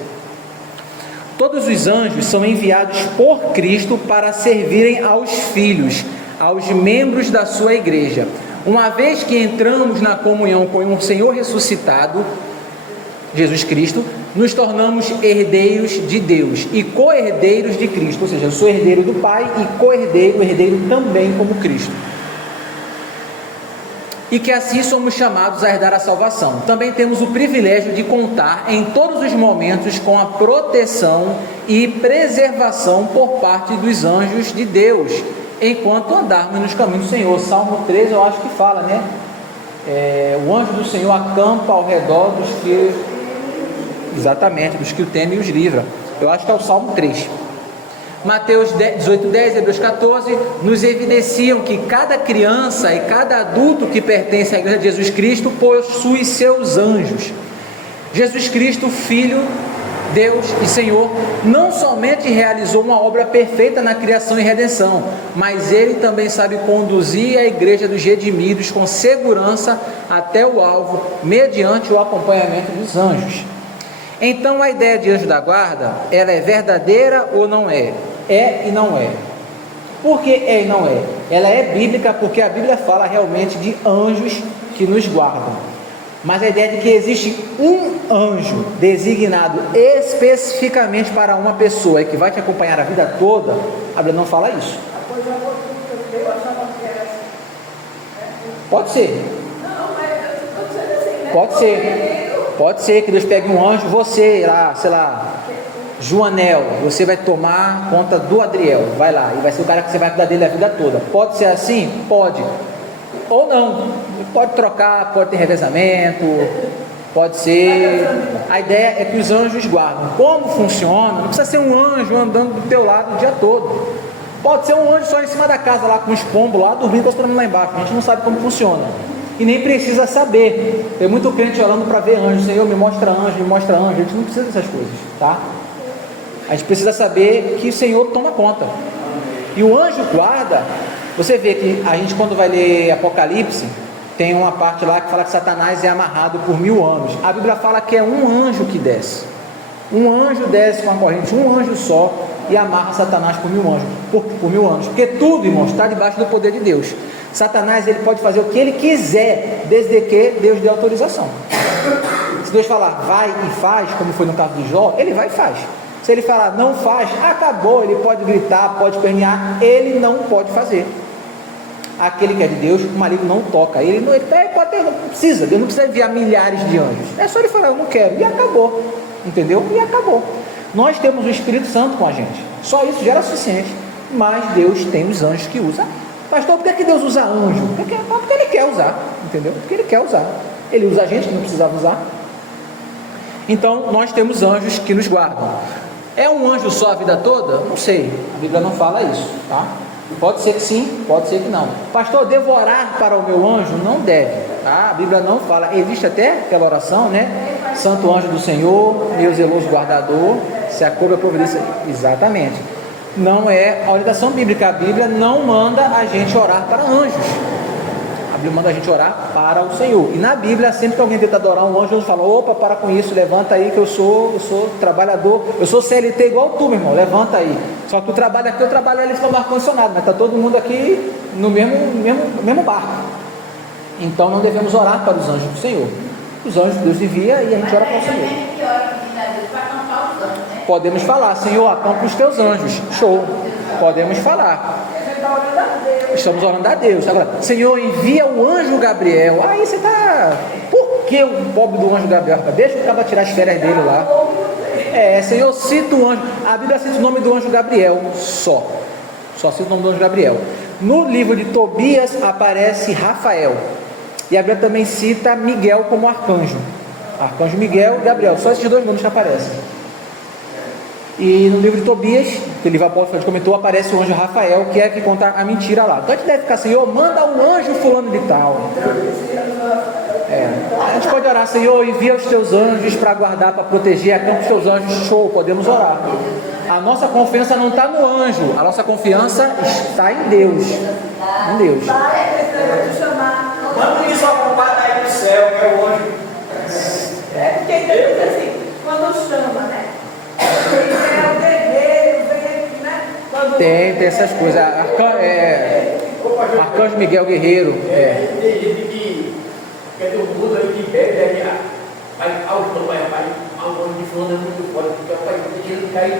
Todos os anjos são enviados por Cristo para servirem aos filhos, aos membros da sua igreja. Uma vez que entramos na comunhão com o Senhor ressuscitado, Jesus Cristo, nos tornamos herdeiros de Deus e co-herdeiros de Cristo, ou seja, eu sou herdeiro do Pai e co-herdeiro, herdeiro também como Cristo. E que assim somos chamados a herdar a salvação. Também temos o privilégio de contar em todos os momentos com a proteção e preservação por parte dos anjos de Deus, enquanto andarmos nos caminhos do Senhor. Salmo 13 eu acho que fala, né? O anjo do Senhor acampa ao redor dos que... Exatamente, dos que o temem e os livra. Eu acho que é o Salmo 3. Mateus 18:10, Hebreus 14, nos evidenciam que cada criança e cada adulto que pertence à igreja de Jesus Cristo possui seus anjos. Jesus Cristo, Filho, Deus e Senhor, não somente realizou uma obra perfeita na criação e redenção, mas Ele também sabe conduzir a igreja dos redimidos com segurança até o alvo, mediante o acompanhamento dos anjos. Então a ideia de anjo da guarda, ela é verdadeira ou não é? É e não é. Por que é e não é? Ela é bíblica porque a Bíblia fala realmente de anjos que nos guardam. Mas a ideia de que existe um anjo designado especificamente para uma pessoa e que vai te acompanhar a vida toda, a Bíblia não fala isso. Pode ser. Pode ser. Pode ser que Deus pegue um anjo, você lá, sei lá, Joanel, você vai tomar conta do Adriel, vai lá, e vai ser o cara que você vai cuidar dele a vida toda. Pode ser assim? Pode. Ou não, pode trocar, pode ter revezamento, pode ser. A ideia é que os anjos guardam. Como funciona? Não precisa ser um anjo andando do teu lado o dia todo. Pode ser um anjo só em cima da casa lá com os pombos lá, dormindo com todo mundo lá embaixo. A gente não sabe como funciona. E nem precisa saber. Tem muito crente orando para ver anjo. Senhor, me mostra anjo, me mostra anjo. A gente não precisa dessas coisas, tá? A gente precisa saber que o Senhor toma conta. E o anjo guarda. Você vê que a gente, quando vai ler Apocalipse, tem uma parte lá que fala que Satanás é amarrado por 1000 anos. A Bíblia fala que é um anjo que desce. Um anjo desce com a corrente, um anjo só, e amarra Satanás por 1000 anos. Por 1000 anos. Porque tudo, irmãos, está debaixo do poder de Deus. Satanás, ele pode fazer o que ele quiser, desde que Deus dê autorização. Se Deus falar, vai e faz, como foi no caso de Jó, ele vai e faz. Se ele falar, não faz, acabou, ele pode gritar, pode espernear, ele não pode fazer. Aquele que é de Deus, o maligno não toca. Deus não precisa enviar milhares de anjos. É só ele falar, eu não quero, e acabou. Entendeu? E acabou. Nós temos o Espírito Santo com a gente. Só isso já era suficiente. Mas Deus tem os anjos que usa. Pastor, por que Deus usa anjo? Porque Ele quer usar, entendeu? Porque Ele quer usar. Ele usa a gente que não precisava usar. Então, nós temos anjos que nos guardam. É um anjo só a vida toda? Não sei. A Bíblia não fala isso, tá? Pode ser que sim, pode ser que não. Pastor, devo orar para o meu anjo? Não deve, tá? A Bíblia não fala. Existe até aquela oração, né? Santo anjo do Senhor, meu zeloso guardador, se a cobra providência. Exatamente. Não é a orientação bíblica. A Bíblia não manda a gente orar para anjos. A Bíblia manda a gente orar para o Senhor. E na Bíblia, sempre que alguém tenta adorar um anjo, fala, opa, para com isso, levanta aí que eu sou trabalhador, eu sou CLT igual tu, meu irmão, levanta aí. Só que tu trabalha aqui, eu trabalho ali com o ar-condicionado, mas está todo mundo aqui no mesmo barco. Então não devemos orar para os anjos do Senhor. Os anjos Deus envia e a gente ora para o Senhor. Podemos falar, Senhor, acampa os teus anjos. Show. Podemos falar. Estamos orando a Deus. Agora, Senhor, envia o anjo Gabriel. Aí você está... Por que o pobre do anjo Gabriel? Deixa o cara tirar as férias dele lá. Senhor, cita o anjo. A Bíblia cita o nome do anjo Gabriel. Só cita o nome do anjo Gabriel. No livro de Tobias aparece Rafael. E a Bíblia também cita Miguel como arcanjo. Arcanjo Miguel e Gabriel. Só esses dois nomes que aparecem. E no livro de Tobias, que o livro apóstolo comentou, aparece o anjo Rafael, que é que conta a mentira lá. Então a gente deve ficar, Senhor, manda um anjo fulano de tal. A gente pode orar, Senhor, envia os teus anjos para guardar, para proteger, acampa os teus anjos. Show, podemos orar. A nossa confiança não está no anjo, a nossa confiança está em Deus. Em Deus. Manda isso apontar aí do céu, que é o anjo. Porque ainda diz assim, quando chama, né? Ele é o guerreiro, vem aqui, né? Tem essas coisas. Arcanjo Miguel Guerreiro. Tem gente que tem um mundo aí que bebe, vai ao chão, vai ao nome de fulano é muito forte, porque o pai tem dinheiro de cair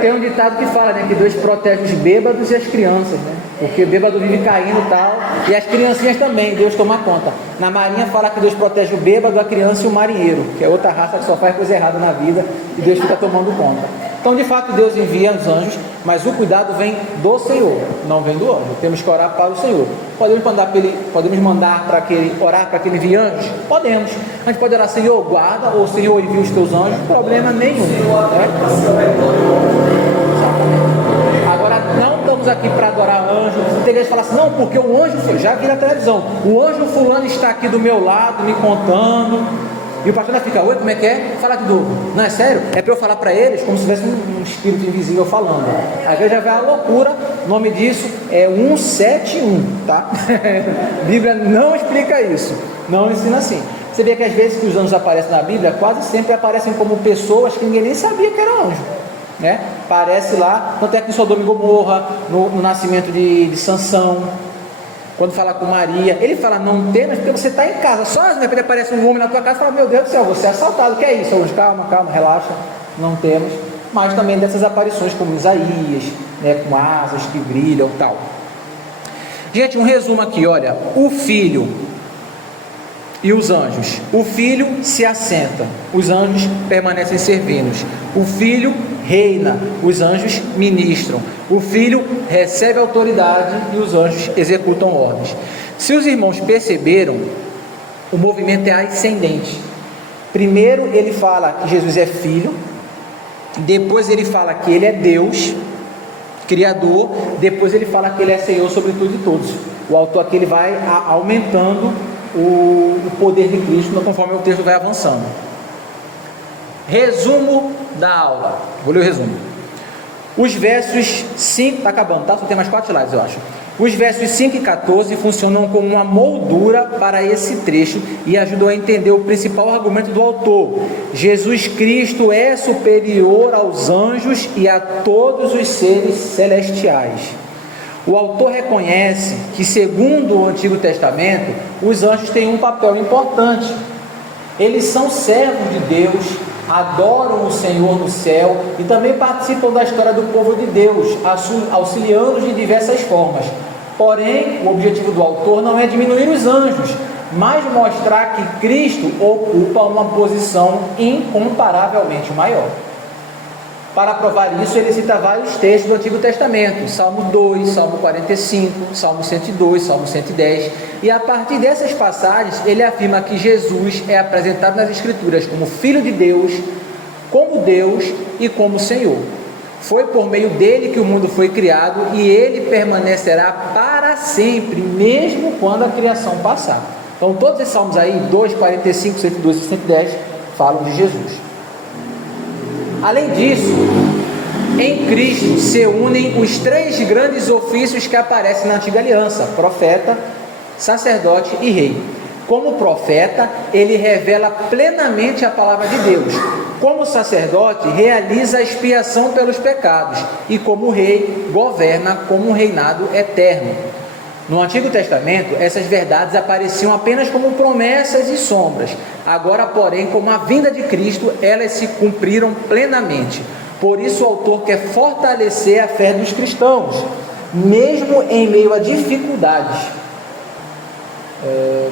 Tem um ditado que fala, né, que Deus protege os bêbados e as crianças, né? Porque o bêbado vive caindo e tal, e as criancinhas também, Deus toma conta. Na Marinha fala que Deus protege o bêbado, a criança e o marinheiro, que é outra raça que só faz coisa errada na vida e Deus fica tomando conta. Então, de fato, Deus envia os anjos, mas o cuidado vem do Senhor, não vem do anjo. Temos que orar para o Senhor. Podemos mandar para que ele orar para que ele envie anjos? Podemos. A gente pode orar, Senhor, guarda, ou Senhor, envia os teus anjos, problema nenhum. Né? Agora, não estamos aqui para adorar anjo. Tem gente que fala assim, não, porque o anjo, já vi na televisão, o anjo fulano está aqui do meu lado, me contando. E o pastor ainda fica, oi, como é que é? Fala de novo. Não, é sério? É para eu falar para eles como se tivesse um espírito invisível falando. Às vezes já vem a loucura, o nome disso é 171, tá? A Bíblia não explica isso, não ensina assim. Você vê que às vezes que os anjos aparecem na Bíblia, quase sempre aparecem como pessoas que ninguém nem sabia que era anjo. Né? Parece lá, tanto é que em Sodoma e Gomorra, no nascimento de Sansão, quando fala com Maria, ele fala, não temas, porque você está em casa, só de repente aparece um homem na tua casa e fala, meu Deus do céu, você é assaltado, o que é isso? Calma, relaxa, não temos. Mas também dessas aparições como Isaías, né, com asas que brilham e tal. Gente, um resumo aqui, olha, o filho e os anjos. O filho se assenta, os anjos permanecem servindo. O filho reina, os anjos ministram. O filho recebe autoridade e os anjos executam ordens. Se os irmãos perceberam, o movimento é ascendente. Primeiro ele fala que Jesus é filho, depois ele fala que ele é Deus, Criador, depois ele fala que ele é Senhor sobre tudo e todos. O autor aqui ele vai aumentando o poder de Cristo conforme o texto vai avançando. Resumo da aula. Vou ler o resumo. Os versos 5, está acabando, tá? Só tem mais 4 slides, eu acho. Os versos 5 e 14 funcionam como uma moldura para esse trecho e ajudam a entender o principal argumento do autor. Jesus Cristo é superior aos anjos e a todos os seres celestiais. O autor reconhece que, segundo o Antigo Testamento, os anjos têm um papel importante. Eles são servos de Deus, adoram o Senhor no céu e também participam da história do povo de Deus, auxiliando-os de diversas formas. Porém, o objetivo do autor não é diminuir os anjos, mas mostrar que Cristo ocupa uma posição incomparavelmente maior. Para provar isso, ele cita vários textos do Antigo Testamento, Salmo 2, Salmo 45, Salmo 102, Salmo 110, e a partir dessas passagens, ele afirma que Jesus é apresentado nas Escrituras como Filho de Deus e como Senhor. Foi por meio dele que o mundo foi criado e ele permanecerá para sempre, mesmo quando a criação passar. Então, todos esses salmos aí, 2, 45, 102 e 110, falam de Jesus. Além disso, em Cristo se unem os 3 grandes ofícios que aparecem na Antiga Aliança: profeta, sacerdote e rei. Como profeta, ele revela plenamente a palavra de Deus. Como sacerdote, realiza a expiação pelos pecados. E como rei, governa como um reinado eterno. No Antigo Testamento, essas verdades apareciam apenas como promessas e sombras. Agora, porém, como a vinda de Cristo, elas se cumpriram plenamente. Por isso o autor quer fortalecer a fé dos cristãos, mesmo em meio a dificuldades.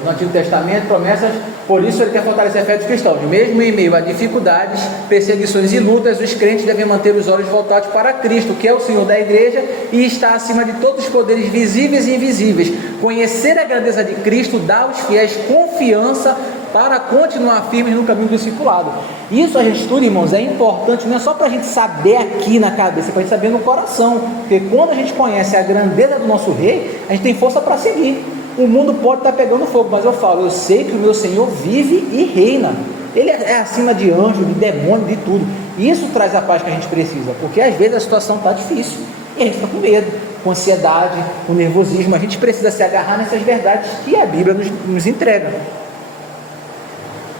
No Antigo Testamento, promessas, por isso ele quer fortalecer a fé dos cristãos. Mesmo em meio a dificuldades, perseguições e lutas, os crentes devem manter os olhos voltados para Cristo, que é o Senhor da igreja e está acima de todos os poderes visíveis e invisíveis. Conhecer a grandeza de Cristo dá aos fiéis confiança para continuar firmes no caminho do discipulado. Isso a gente estuda, irmãos, é importante, não é só para a gente saber aqui na cabeça, é para a gente saber no coração, porque quando a gente conhece a grandeza do nosso rei, a gente tem força para seguir. O mundo pode estar pegando fogo, mas eu falo, eu sei que o meu Senhor vive e reina. Ele é acima de anjo, de demônio, de tudo. E isso traz a paz que a gente precisa, porque às vezes a situação está difícil e a gente fica com medo, com ansiedade, com nervosismo. A gente precisa se agarrar nessas verdades que a Bíblia nos entrega.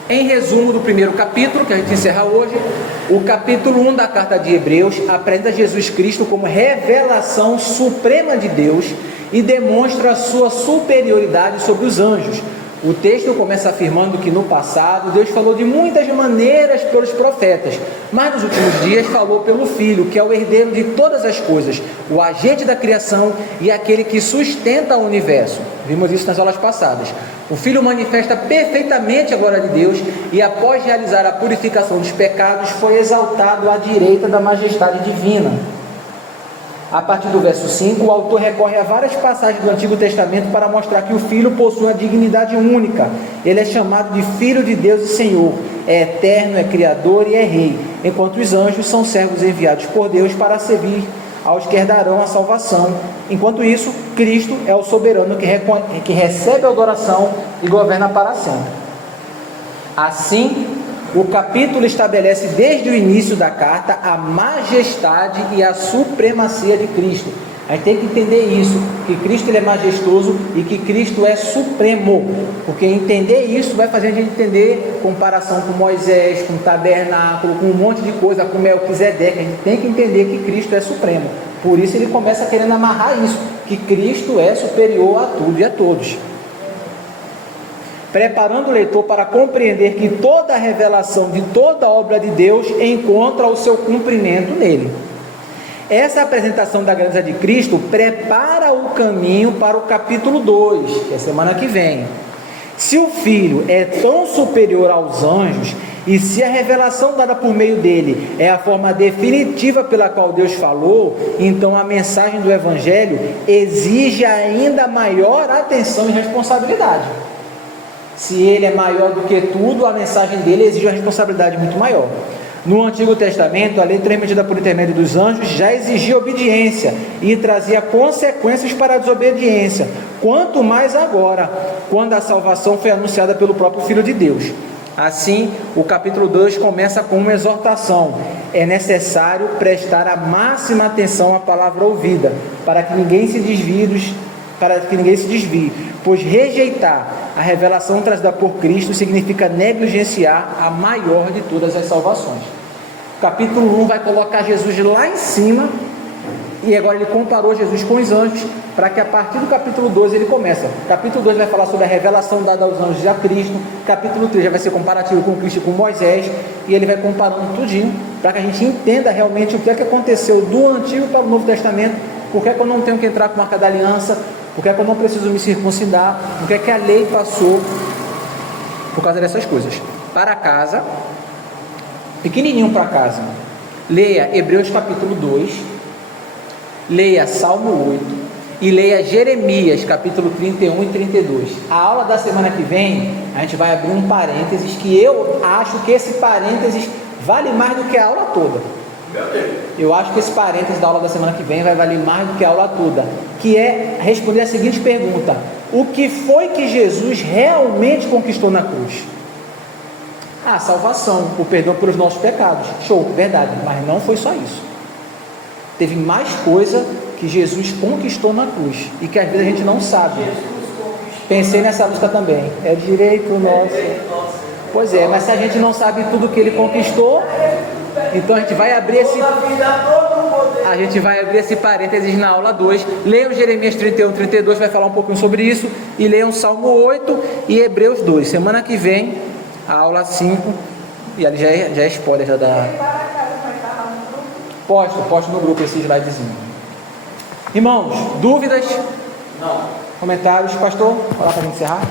Em resumo do primeiro capítulo, que a gente encerra hoje, o capítulo 1 da carta de Hebreus apresenta Jesus Cristo como revelação suprema de Deus e demonstra a sua superioridade sobre os anjos. O texto começa afirmando que no passado Deus falou de muitas maneiras pelos profetas, mas nos últimos dias falou pelo Filho, que é o herdeiro de todas as coisas, o agente da criação e aquele que sustenta o universo. Vimos isso nas aulas passadas. O Filho manifesta perfeitamente a glória de Deus e após realizar a purificação dos pecados foi exaltado à direita da majestade divina. A partir do verso 5, o autor recorre a várias passagens do Antigo Testamento para mostrar que o Filho possui uma dignidade única. Ele é chamado de Filho de Deus e Senhor, é eterno, é Criador e é Rei, enquanto os anjos são servos enviados por Deus para servir aos que herdarão a salvação. Enquanto isso, Cristo é o soberano que recebe a adoração e governa para sempre. Assim, o capítulo estabelece desde o início da carta a majestade e a supremacia de Cristo. A gente tem que entender isso, que Cristo ele é majestoso e que Cristo é supremo, porque entender isso vai fazer a gente entender comparação com Moisés, com o tabernáculo, com um monte de coisa, com Melquisedeque. A gente tem que entender que Cristo é supremo. Por isso ele começa querendo amarrar isso, que Cristo é superior a tudo e a todos, preparando o leitor para compreender que toda a revelação de toda a obra de Deus encontra o seu cumprimento nele. Essa apresentação da grandeza de Cristo prepara o caminho para o capítulo 2, que é semana que vem. Se o Filho é tão superior aos anjos, e se a revelação dada por meio dele é a forma definitiva pela qual Deus falou, então a mensagem do Evangelho exige ainda maior atenção e responsabilidade. Se ele é maior do que tudo, a mensagem dele exige uma responsabilidade muito maior. No Antigo Testamento, a lei transmitida por intermédio dos anjos já exigia obediência e trazia consequências para a desobediência, quanto mais agora, quando a salvação foi anunciada pelo próprio Filho de Deus. Assim, o capítulo 2 começa com uma exortação: é necessário prestar a máxima atenção à palavra ouvida, para que ninguém se desvie, pois rejeitar a revelação trazida por Cristo significa negligenciar a maior de todas as salvações. O capítulo 1 vai colocar Jesus lá em cima, e agora ele comparou Jesus com os anjos, para que a partir do capítulo 2 ele começa. O capítulo 2 vai falar sobre a revelação dada aos anjos a Cristo, capítulo 3 já vai ser comparativo com Cristo e com Moisés, e ele vai comparando tudinho, para que a gente entenda realmente o que é que aconteceu do Antigo para o Novo Testamento, por que é que eu não tenho que entrar com a marca da aliança, por que é que eu não preciso me circuncidar, por que é que a lei passou, por causa dessas coisas. Para casa, pequenininho para casa, leia Hebreus capítulo 2, leia Salmo 8 e leia Jeremias capítulo 31 e 32. A aula da semana que vem, a gente vai abrir um parênteses, que eu acho que esse parênteses vale mais do que a aula toda. Eu acho que esse parênteses da aula da semana que vem vai valer mais do que a aula toda, que é responder a seguinte pergunta: o que foi que Jesus realmente conquistou na cruz? A salvação, o perdão pelos nossos pecados. Show, verdade, mas não foi só isso. Teve mais coisa que Jesus conquistou na cruz e que às vezes a gente não sabe. Pensei nessa lista também. É direito nosso. Pois é, mas se a gente não sabe tudo que ele conquistou, então a gente vai abrir esse... A gente vai abrir esse parênteses na aula 2. Leiam Jeremias 31, 32, vai falar um pouquinho sobre isso. E leiam Salmo 8 e Hebreus 2. Semana que vem, a aula 5. E ali já é spoiler já da... Ele para a casa, mas está lá no grupo. Posto no grupo esse slidezinho. Irmãos, dúvidas? Não. Comentários? Pastor, falar para a gente encerrar?